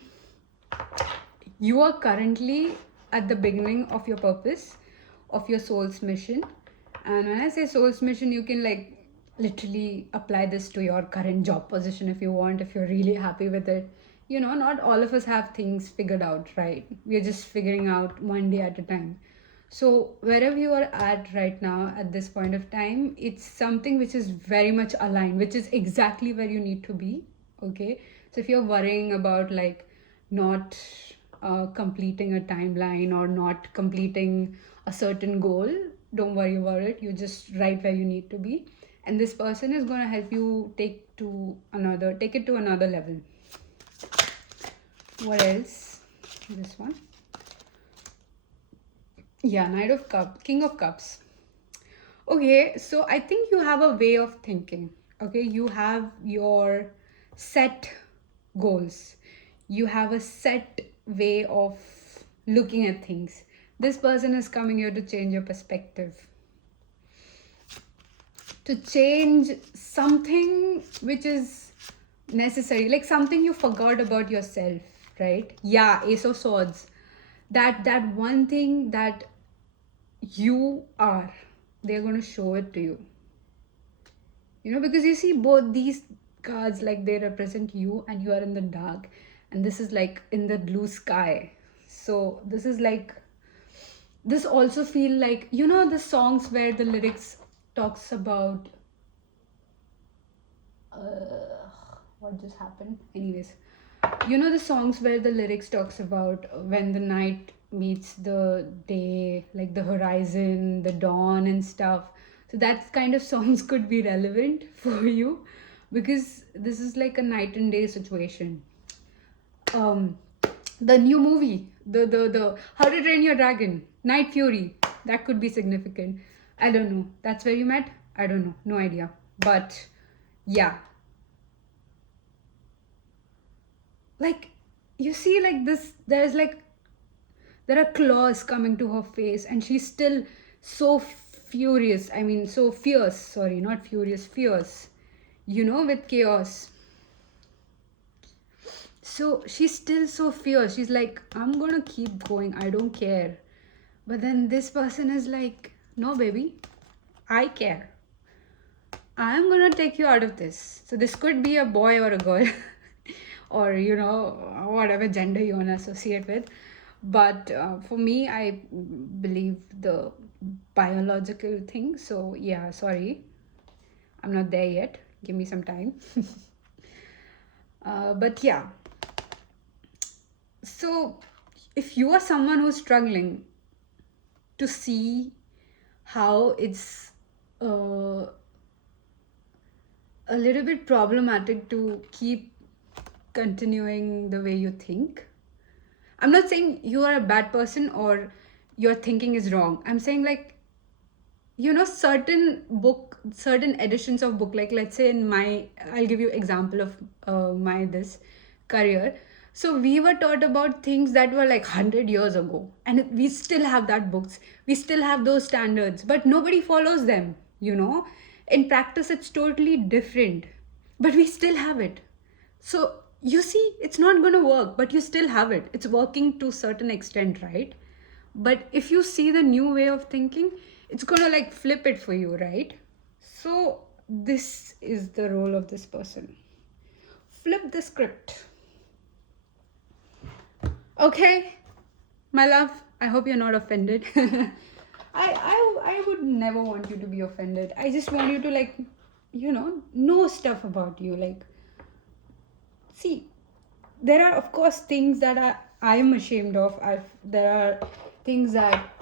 you are currently at the beginning of your purpose, of your soul's mission. And when I say soul's mission, you can like literally apply this to your current job position if you want, if you're really happy with it. You know, not all of us have things figured out, right? We're just figuring out one day at a time. So, wherever you are at right now at this point of time, it's something which is very much aligned, which is exactly where you need to be. Okay. So, if you're worrying about like not completing a timeline or not completing a certain goal, don't worry about it. You're just right where you need to be. And this person is going to help you take it to another level. What else? This one. Yeah, Knight of Cups, King of Cups. Okay, so I think you have a way of thinking. Okay, you have your set goals, you have a set way of looking at things. This person is coming here to change your perspective, to change something which is necessary, like something you forgot about yourself, right? Yeah, Ace of Swords. That one thing that you are, they're going to show it to you. You know, because you see both these cards, like they represent you and you are in the dark, and this is like in the blue sky. So this is like, this also feel like, you know, the songs where the lyrics talks about what just happened, anyways, you know, the songs where the lyrics talks about when the night meets the day, like the horizon, the dawn and stuff. So that kind of songs could be relevant for you, because this is like a night and day situation. um the new movie, the How to Train Your Dragon, Night Fury, that could be significant. I don't know, that's where you met. I don't know, no idea. But yeah, like, you see, like this, there's like, there are claws coming to her face, and she's still so furious, I mean so fierce, sorry, not furious, fierce, you know, with chaos. So she's still so fierce, she's like, I'm gonna keep going, I don't care. But then this person is like, no baby, I care, I'm gonna take you out of this. So this could be a boy or a girl, or you know, whatever gender you wanna associate with. But for me, I believe the biological thing. So yeah, sorry, I'm not there yet. Give me some time. But yeah. So if you are someone who's struggling to see how it's uh, a little bit problematic to keep continuing the way you think. I'm not saying you are a bad person or your thinking is wrong. I'm saying, like, you know, certain editions of book, like let's say in my, I'll give you example of my this career. So we were taught about things that were like 100 years ago, and we still have that books, we still have those standards, but nobody follows them, you know. In practice it's totally different, but we still have it. So you see, it's not going to work, but you still have it, it's working to a certain extent, right? But if you see the new way of thinking, it's gonna like flip it for you, right? So this is the role of this person. Flip the script. Okay, my love, I hope you're not offended. I would never want you to be offended. I just want you to, like, you know stuff about you. Like, see, there are of course things that I'm ashamed of. There are things that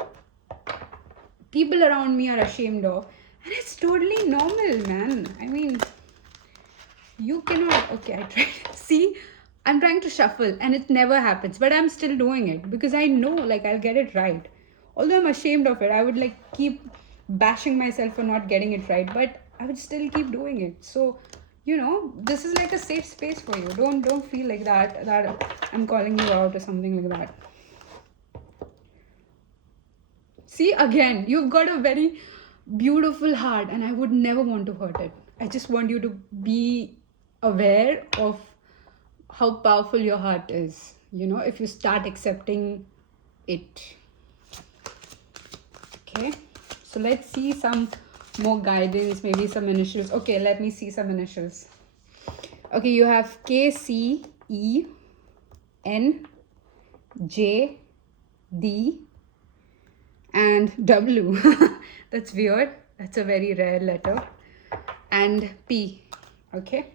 people around me are ashamed of, and it's totally normal, man. I mean, you cannot. Okay, I tried. See, I'm trying to shuffle and it never happens, but I'm still doing it because I know, like, I'll get it right. Although I'm ashamed of it, I would like keep bashing myself for not getting it right, but I would still keep doing it. So, you know, this is like a safe space for you. Don't feel like that I'm calling you out or something like that. See, again, you've got a very beautiful heart, and I would never want to hurt it. I just want you to be aware of how powerful your heart is, you know, if you start accepting it. Okay, so let's see some more guidance, maybe some initials. Okay, let me see some initials. Okay, you have K, C, E, N, J, D, and W. That's weird. That's a very rare letter. And P. Okay.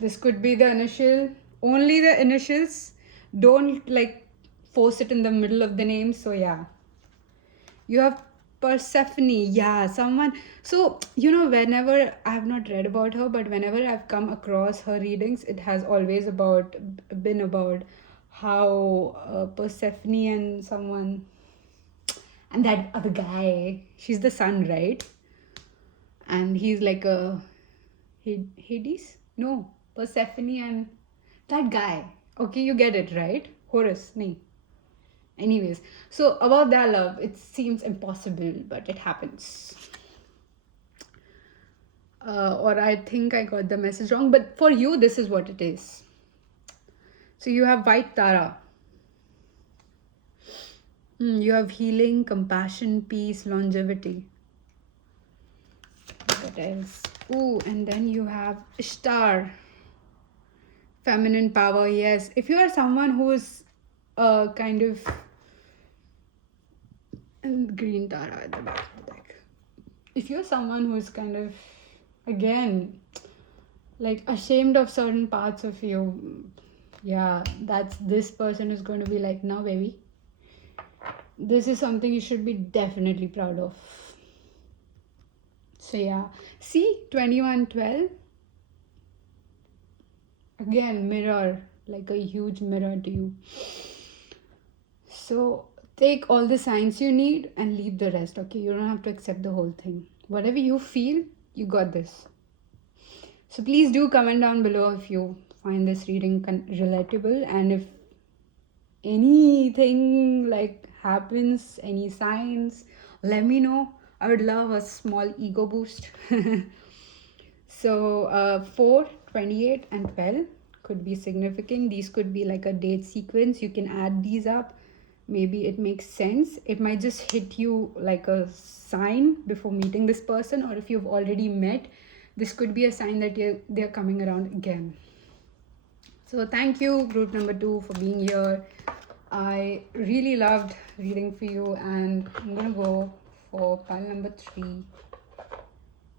This could be the initial, only the initials. Don't like force it in the middle of the name. So yeah. You have Persephone. Yeah, someone. So, you know, whenever I have not read about her, but whenever I've come across her readings, it has always been about how Persephone and someone, and that other guy, she's the sun, right? And he's like a Hades? No, Persephone and that guy. Okay, you get it, right? Horus, nahi. Anyways, so about their love, it seems impossible, but it happens. Or I think I got the message wrong, but for you, this is what it is. So you have White Tara. You have healing, compassion, peace, longevity. What else? Ooh, and then you have Ishtar. Feminine power, yes. If you are someone who is kind of... And green Tara at the back of the deck. If you're someone who's kind of, again, like ashamed of certain parts of you, yeah, that's this person is going to be like, no, baby. This is something you should be definitely proud of. So yeah, see 2112. Again, mirror, like a huge mirror to you. So take all the signs you need and leave the rest, okay? You don't have to accept the whole thing. Whatever you feel, you got this. So please do comment down below if you find this reading relatable, and if anything like happens, any signs, let me know. I would love a small ego boost. So 4, 28 and 12 could be significant. These could be like a date sequence. You can add these up. Maybe it makes sense. It might just hit you like a sign before meeting this person, or if you've already met, this could be a sign that they're coming around again. So thank you, group number 2, for being here. I really loved reading for you, and I'm gonna go for pile number 3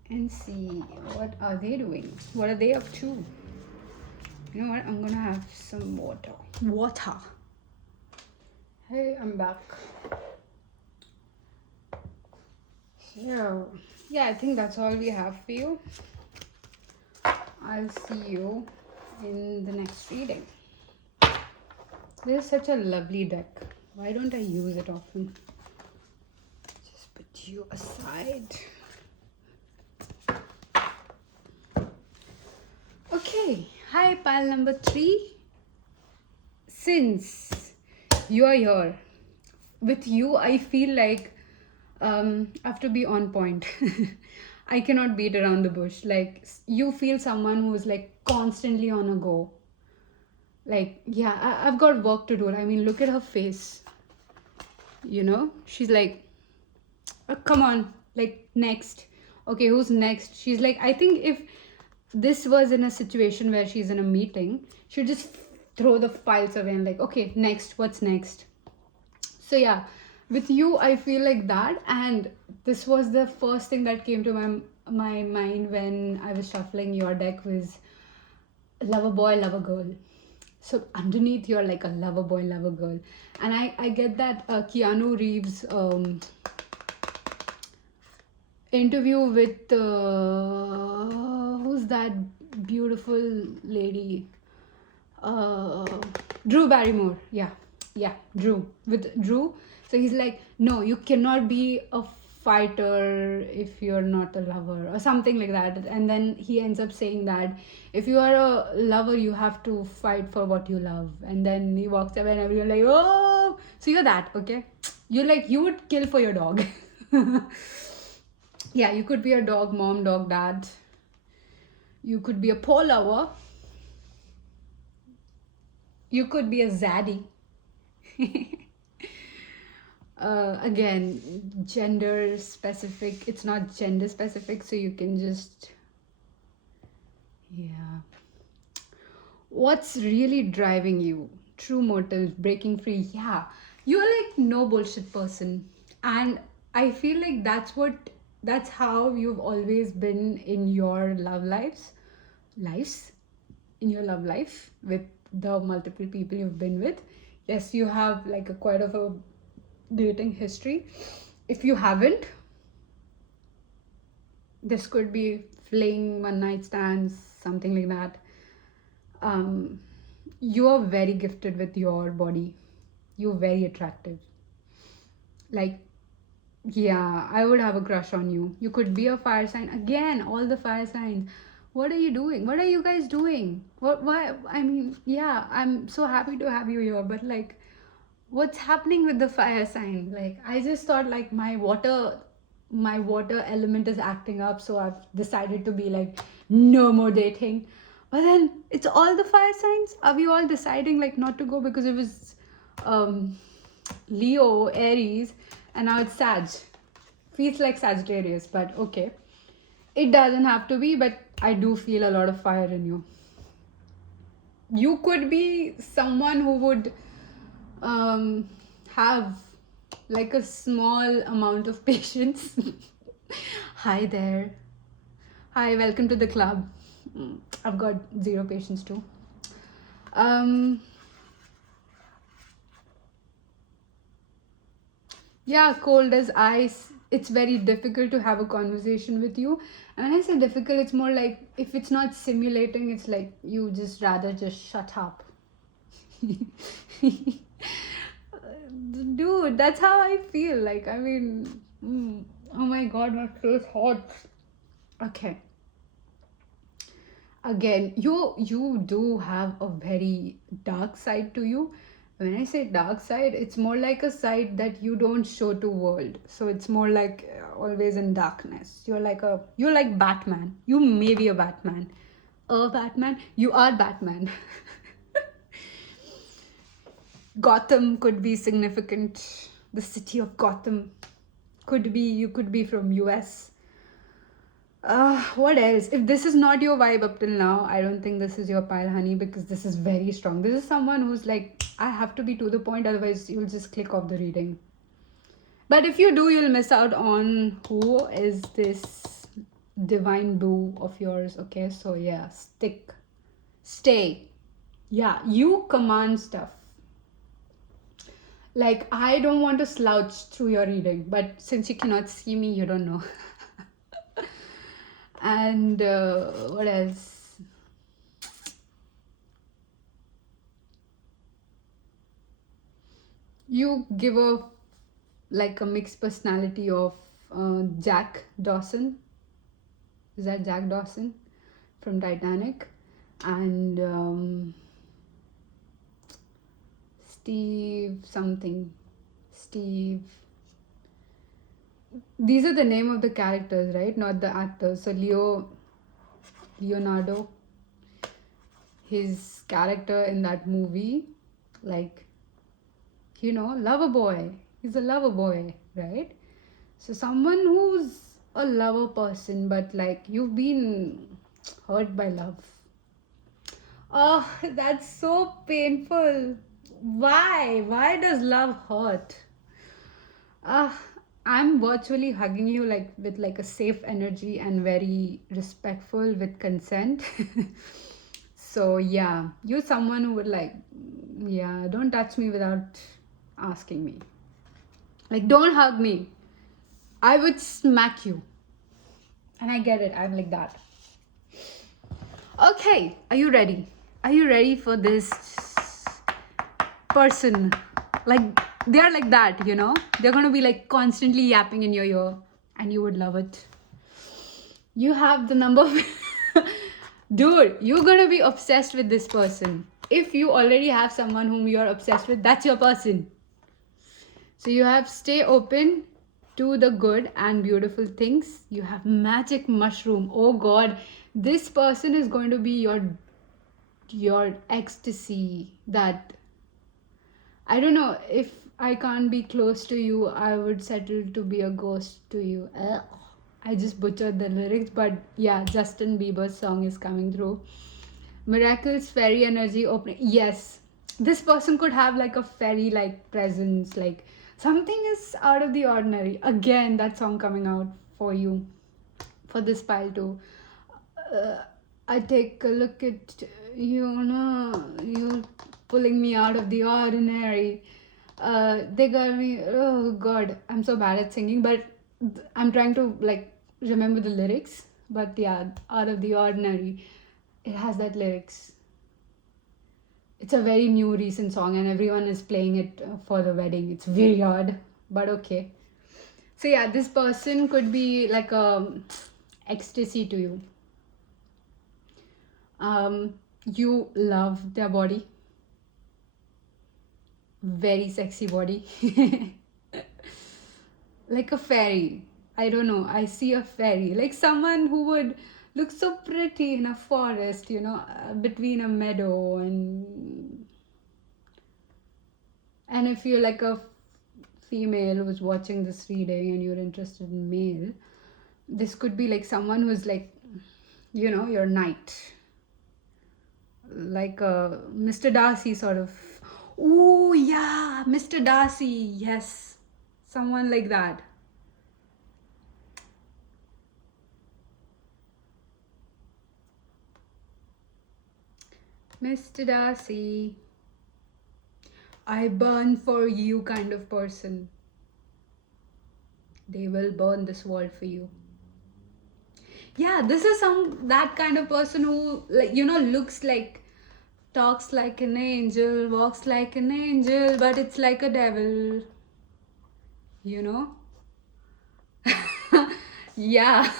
and see what are they doing. What are they up to? You know what? I'm gonna have some water. Hey, I'm back. So yeah, I think that's all we have for you. I'll see you in the next reading. This is such a lovely deck. Why don't I use it often? Just put you aside. Okay, hi pile number 3. Since you are here, with you I feel like I have to be on point. I cannot beat around the bush. Like, you feel someone who's like constantly on a go. Like, yeah, I've got work to do. I mean, look at her face. You know, she's like, oh, come on, like, next. Okay, who's next? She's like, I think if this was in a situation where she's in a meeting, she'd just throw the files away and like, okay, next, what's next? So yeah, with you, I feel like that. And this was the first thing that came to my mind when I was shuffling your deck, was lover boy, lover girl. So underneath, you're like a lover boy, lover girl. And I get that Keanu Reeves interview with who's that beautiful lady? Drew Barrymore. Yeah, Drew. With Drew. So he's like, no, you cannot be a fighter if you're not a lover, or something like that. And then he ends up saying that if you are a lover, you have to fight for what you love. And then he walks away and everyone's like, oh, so you're that, okay? You're like, you would kill for your dog. Yeah, you could be a dog mom, dog dad. You could be a poor lover. You could be a zaddy. Again, gender specific. It's not gender specific, so you can just, yeah. What's really driving you? True motives, breaking free. Yeah, you're like no bullshit person, and I feel like that's how you've always been in your lives, in your love life with the multiple people you've been with. Yes, you have like a quite of a dating history. If you haven't, this could be fling, one night stands, something like that. um you are very gifted with your body. You're very attractive. Like, yeah, I would have a crush on you. You could be a fire sign. Again, all the fire signs. What are you doing? What are you guys doing? What, why? I mean, yeah, I'm so happy to have you here, but like, what's happening with the fire sign? Like, I just thought like my water element is acting up, so I've decided to be like, no more dating. But then it's all the fire signs. Are we all deciding like not to go because it was um Leo, Aries, and now it's Sag. Feels like Sagittarius, but okay. It doesn't have to be, but I do feel a lot of fire in you. You could be someone who would have like a small amount of patience. Hi there. Hi, welcome to the club. I've got zero patience too. Yeah, cold as ice. It's very difficult to have a conversation with you. And when I say difficult, it's more like if it's not simulating, it's like you just rather just shut up. Dude, that's how I feel. Like, I mean, oh my god, my face hurts. Okay. Again, you do have a very dark side to you. When I say dark side, it's more like a side that you don't show to world. So it's more like always in darkness. You're like Batman. You may be a Batman. A Batman? You are Batman. Gotham could be significant. The city of Gotham could be, you could be from US. What else? If this is not your vibe up till now, I don't think this is your pile, honey, because this is very strong. This is someone who's like, I have to be to the point, otherwise you'll just click off the reading. But if you do, you'll miss out on who is this divine boo of yours. Okay, so yeah, stay. Yeah, you command stuff. Like, I don't want to slouch through your reading, but since you cannot see me, you don't know. And what else? You give off like a mixed personality of Jack Dawson. Is that Jack Dawson from Titanic? And Steve something. Steve. These are the name of the characters, right? Not the actors. So Leonardo, his character in that movie, like, lover boy. He's a lover boy, right? So someone who's a lover person, but like you've been hurt by love. Oh, that's so painful. Why? Why does love hurt? I'm virtually hugging you like with like a safe energy and very respectful with consent. So yeah, you're someone who would like, yeah, don't touch me without asking me. Like, don't hug me. I would smack you. And I get it. I'm like that. Okay, are you ready? Are you ready for this person? Like, they're like that, They're gonna be like constantly yapping in your ear, and you would love it. You have the number. Dude, you're gonna be obsessed with this person. If you already have someone whom you're obsessed with, that's your person. So you have stay open to the good and beautiful things. You have magic mushroom. Oh god, this person is going to be your your ecstasy, that I don't know, if I can't be close to you, I would settle to be a ghost to you. Ugh. I just butchered the lyrics, but yeah, Justin Bieber's song is coming through. Miracles, fairy energy opening. Yes, this person could have like a fairy like presence, like something is out of the ordinary. Again, that song coming out for you, for this pile too. uh, I take a look at you pulling me out of the ordinary. They got me. Oh God, I'm so bad at singing, but I'm trying to like remember the lyrics. But yeah, out of the ordinary, it has that lyrics. It's a very new recent song, and everyone is playing it for the wedding. It's very odd, but okay. So yeah, this person could be like a ecstasy to you. You love their body, very sexy body. Like a fairy. I don't know, I see a fairy, like someone who would look so pretty in a forest, between a meadow. And if you're like a female who's watching this reading and you're interested in male, this could be like someone who's like, your knight, like a Mr. Darcy sort of. Oh yeah, Mr. Darcy, yes, someone like that. Mr. Darcy, I burn for you kind of person. They will burn this world for you. Yeah, this is that kind of person who, like, looks like, talks like an angel, walks like an angel, but it's like a devil, you know? Yeah.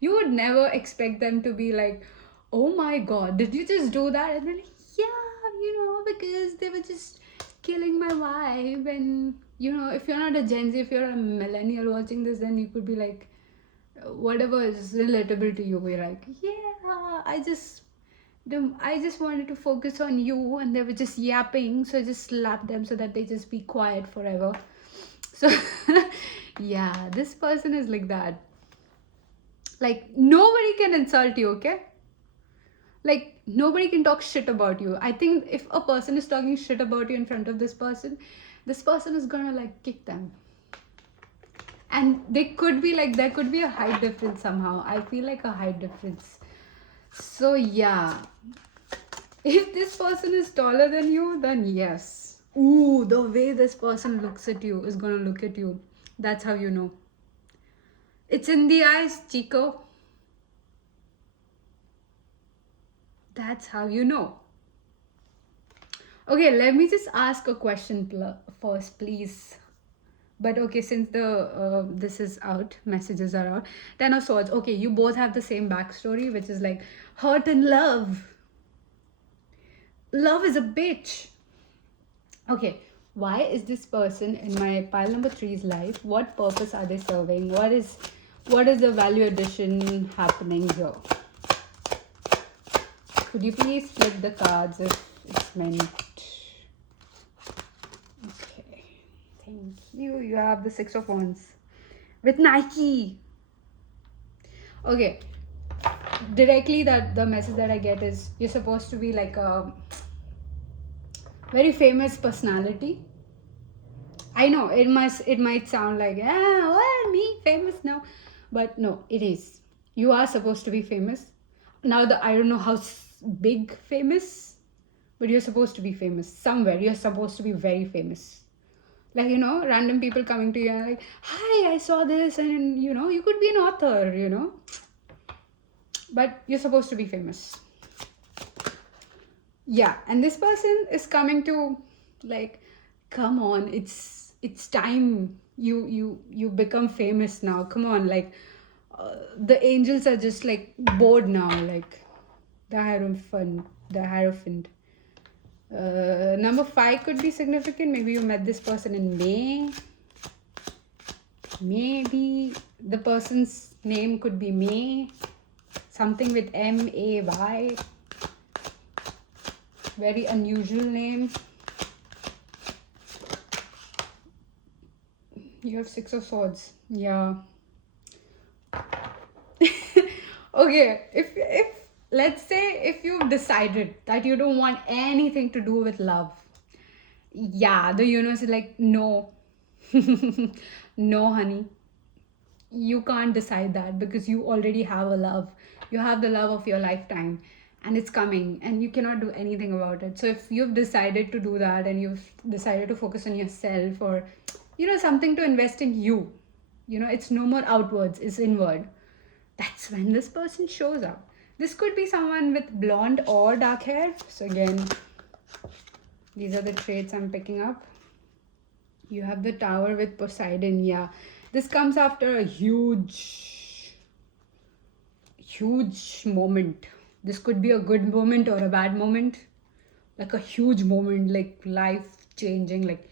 You would never expect them to be like, oh my god, did you just do that? And then, yeah, because they were just killing my vibe. And, if you're not a Gen Z, if you're a millennial watching this, then you could be like, whatever is relatable to you, we're like, yeah, I just wanted to focus on you, and they were just yapping, so I just slapped them so that they just be quiet forever. So yeah, this person is like that. Like, nobody can insult you, okay? Like, nobody can talk shit about you. I think if a person is talking shit about you in front of this person is gonna like kick them. And they could be like, there could be a height difference somehow. I feel like a height difference. So yeah, if this person is taller than you, then yes. Ooh, the way this person looks at you is gonna look at you. That's how you know. It's in the eyes, Chico. That's how you know. Okay, let me just ask a question first, please. But okay, since the this is out, messages are out. Ten of Swords. Okay, you both have the same backstory, which is like hurt and love. Love is a bitch. Okay, why is this person in my pile number 3's life? What purpose are they serving? What is the value addition happening here? Could you please flip the cards if it's meant? Okay, thank you. You have the 6 of Wands with Nike. Okay, directly the message that I get is you're supposed to be like a very famous personality. I know it might sound like, what, me famous now, but no, it is. You are supposed to be famous. Now I don't know how big famous, but you're supposed to be famous somewhere. You're supposed to be very famous. Like, random people coming to you and like, hi, I saw this, and you could be an author, but you're supposed to be famous. Yeah, and this person is coming to like, come on, it's time you become famous now. Come on, like, the angels are just like bored now, like the Hierophant. Number 5 could be significant. Maybe you met this person in May. Maybe the person's name could be May, something with May. Very unusual name. You have 6 of Swords. Yeah. Okay, if let's say if you've decided that you don't want anything to do with love, yeah, the universe is like, no. No, honey, you can't decide that because you already have a love. You have the love of your lifetime, and it's coming, and you cannot do anything about it. So if you've decided to do that, and you've decided to focus on yourself, or something to invest in you, it's no more outwards, it's inward. That's when this person shows up. This could be someone with blonde or dark hair. So again, these are the traits I'm picking up. You have the Tower with Poseidon. Yeah, this comes after a huge moment. This could be a good moment or a bad moment. Like a huge moment, like life changing. Like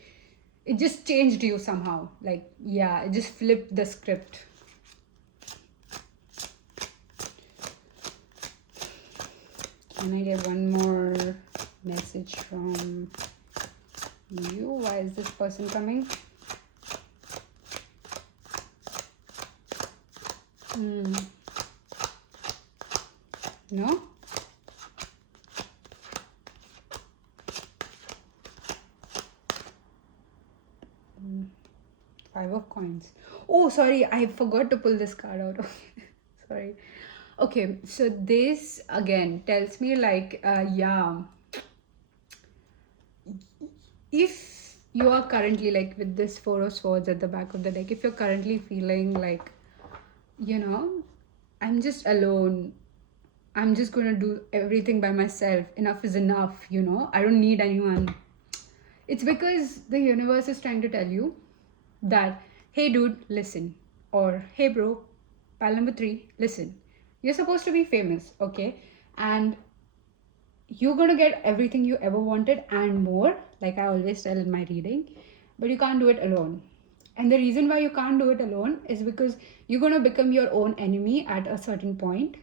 it just changed you somehow. Like, yeah, it just flipped the script. Can I get one more message from you? Why is this person coming? No? Five of Coins. Oh, sorry, I forgot to pull this card out. Sorry. Okay, so this again tells me like, yeah, if you are currently like with this Four of Swords at the back of the deck, if you're currently feeling like, I'm just alone, I'm just gonna do everything by myself, enough is enough, I don't need anyone. It's because the universe is trying to tell you that, hey dude, listen, or hey bro, pal number 3, listen, you're supposed to be famous, okay, and you're gonna get everything you ever wanted and more, like I always tell in my reading, but you can't do it alone. And the reason why you can't do it alone is because you're gonna become your own enemy at a certain point.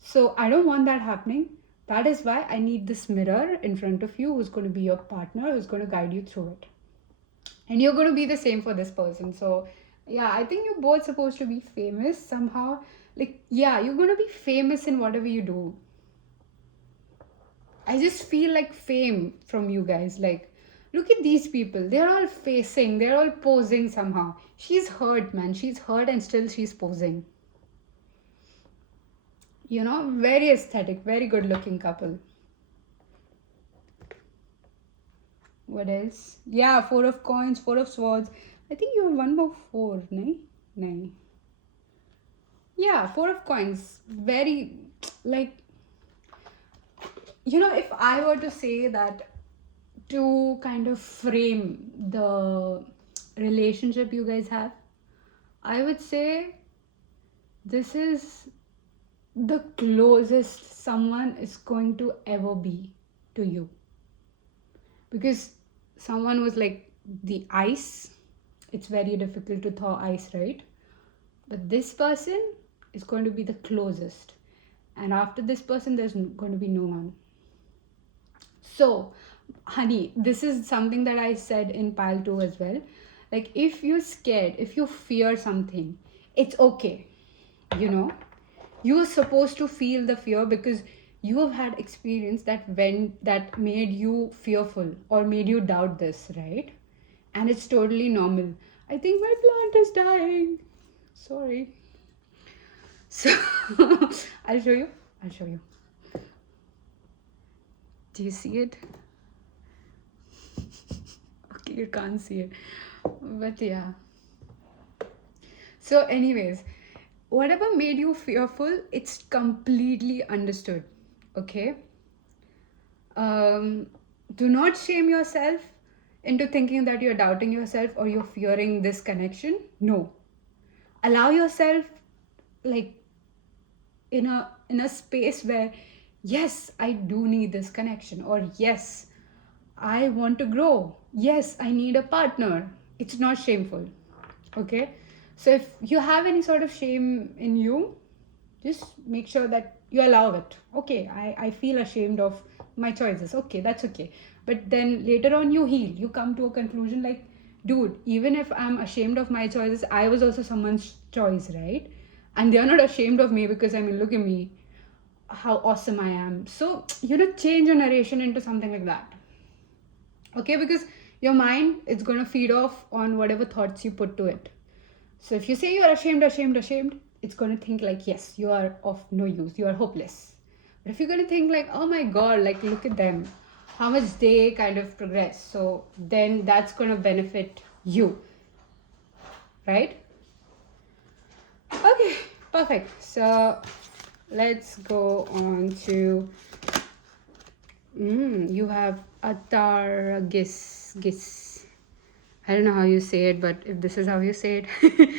So I don't want that happening. That is why I need this mirror in front of you who's going to be your partner, who's going to guide you through it. And you're going to be the same for this person. So yeah, I think you're both supposed to be famous somehow. Like, yeah, you're going to be famous in whatever you do. I just feel like fame from you guys. Like, look at these people. They're all facing, they're all posing somehow. She's hurt, man. She's hurt and still she's posing. Very aesthetic, very good looking couple. What else? Yeah, 4 of Coins, 4 of Swords. I think you have one more 4, no? Yeah, 4 of Coins. Very, like, if I were to say that to kind of frame the relationship you guys have, I would say this is the closest someone is going to ever be to you. Because someone was like the ice, it's very difficult to thaw ice, right? But this person is going to be the closest, and after this person there's going to be no one. So honey, this is something that I said in pile 2 as well. Like, if you're scared, if you fear something, it's okay. You're supposed to feel the fear because you have had experience that made you fearful or made you doubt this, right? And it's totally normal. I think my plant is dying. Sorry. So I'll show you. Do you see it? Okay, you can't see it, but yeah. So anyways, whatever made you fearful, it's completely understood. Okay, do not shame yourself into thinking that you're doubting yourself or you're fearing this connection. No, allow yourself, like, in a space where, yes, I do need this connection, or yes, I want to grow, yes, I need a partner. It's not shameful. Okay, so if you have any sort of shame in you, just make sure that you allow it. Okay, I feel ashamed of my choices. Okay, that's okay. But then later on you heal. You come to a conclusion like, dude, even if I'm ashamed of my choices, I was also someone's choice, right? And they're not ashamed of me because, I mean, look at me, how awesome I am. So, change your narration into something like that. Okay, because your mind is going to feed off on whatever thoughts you put to it. So if you say you're ashamed, it's going to think like, yes, you are of no use, you are hopeless. But if you're going to think like, oh my god, like look at them, how much they kind of progress, so then that's going to benefit you, right? Okay, perfect. So let's go on to you have Ataragis. I don't know how you say it, but if this is how you say it,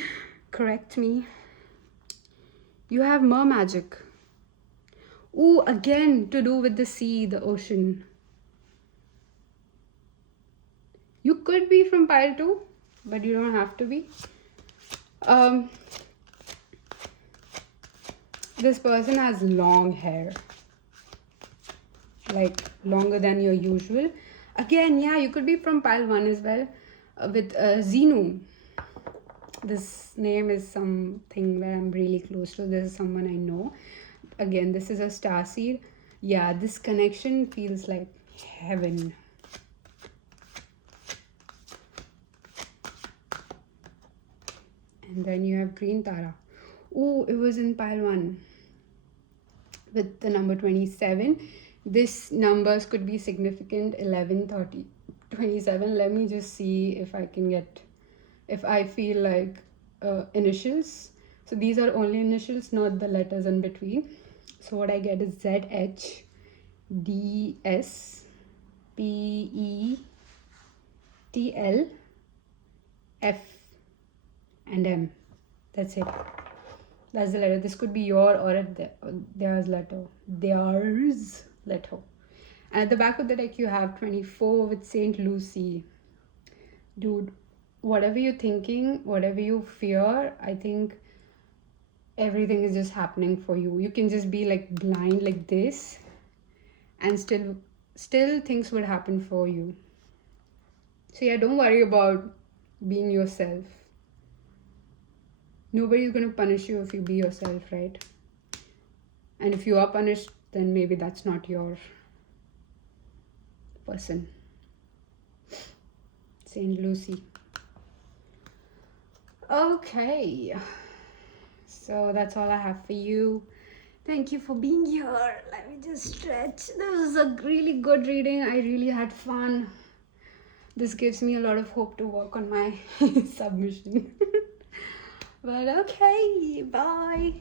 correct me. You have mer magic. Ooh, again, to do with the sea, the ocean. You could be from pile 2, but you don't have to be. This person has long hair. Like, longer than your usual. Again, yeah, you could be from pile 1 as well. With Zenu. This name is something that I'm really close to. This is someone I know. Again, this is a star seed. Yeah, this connection feels like heaven. And then you have Green Tara. Ooh, it was in pile 1 with the number 27. This numbers could be significant. 11, 30, 27. Let me just see if I can get, if I feel like initials. So these are only initials, not the letters in between. So what I get is ZH, DS, PE, TL, F, and M. That's it. That's the letter. This could be your or theirs letter. Theirs letter. And at the back of the deck, you have 24 with Saint Lucy. Dude, whatever you're thinking, whatever you fear, I think everything is just happening for you. You can just be like blind like this, and still things would happen for you. So yeah, don't worry about being yourself. Nobody's going to punish you if you be yourself, right? And if you are punished, then maybe that's not your person. Saint Lucy. Okay. So that's all I have for you. Thank you for being here. Let me just stretch. This was a really good reading. I really had fun. This gives me a lot of hope to work on my submission. But okay, bye.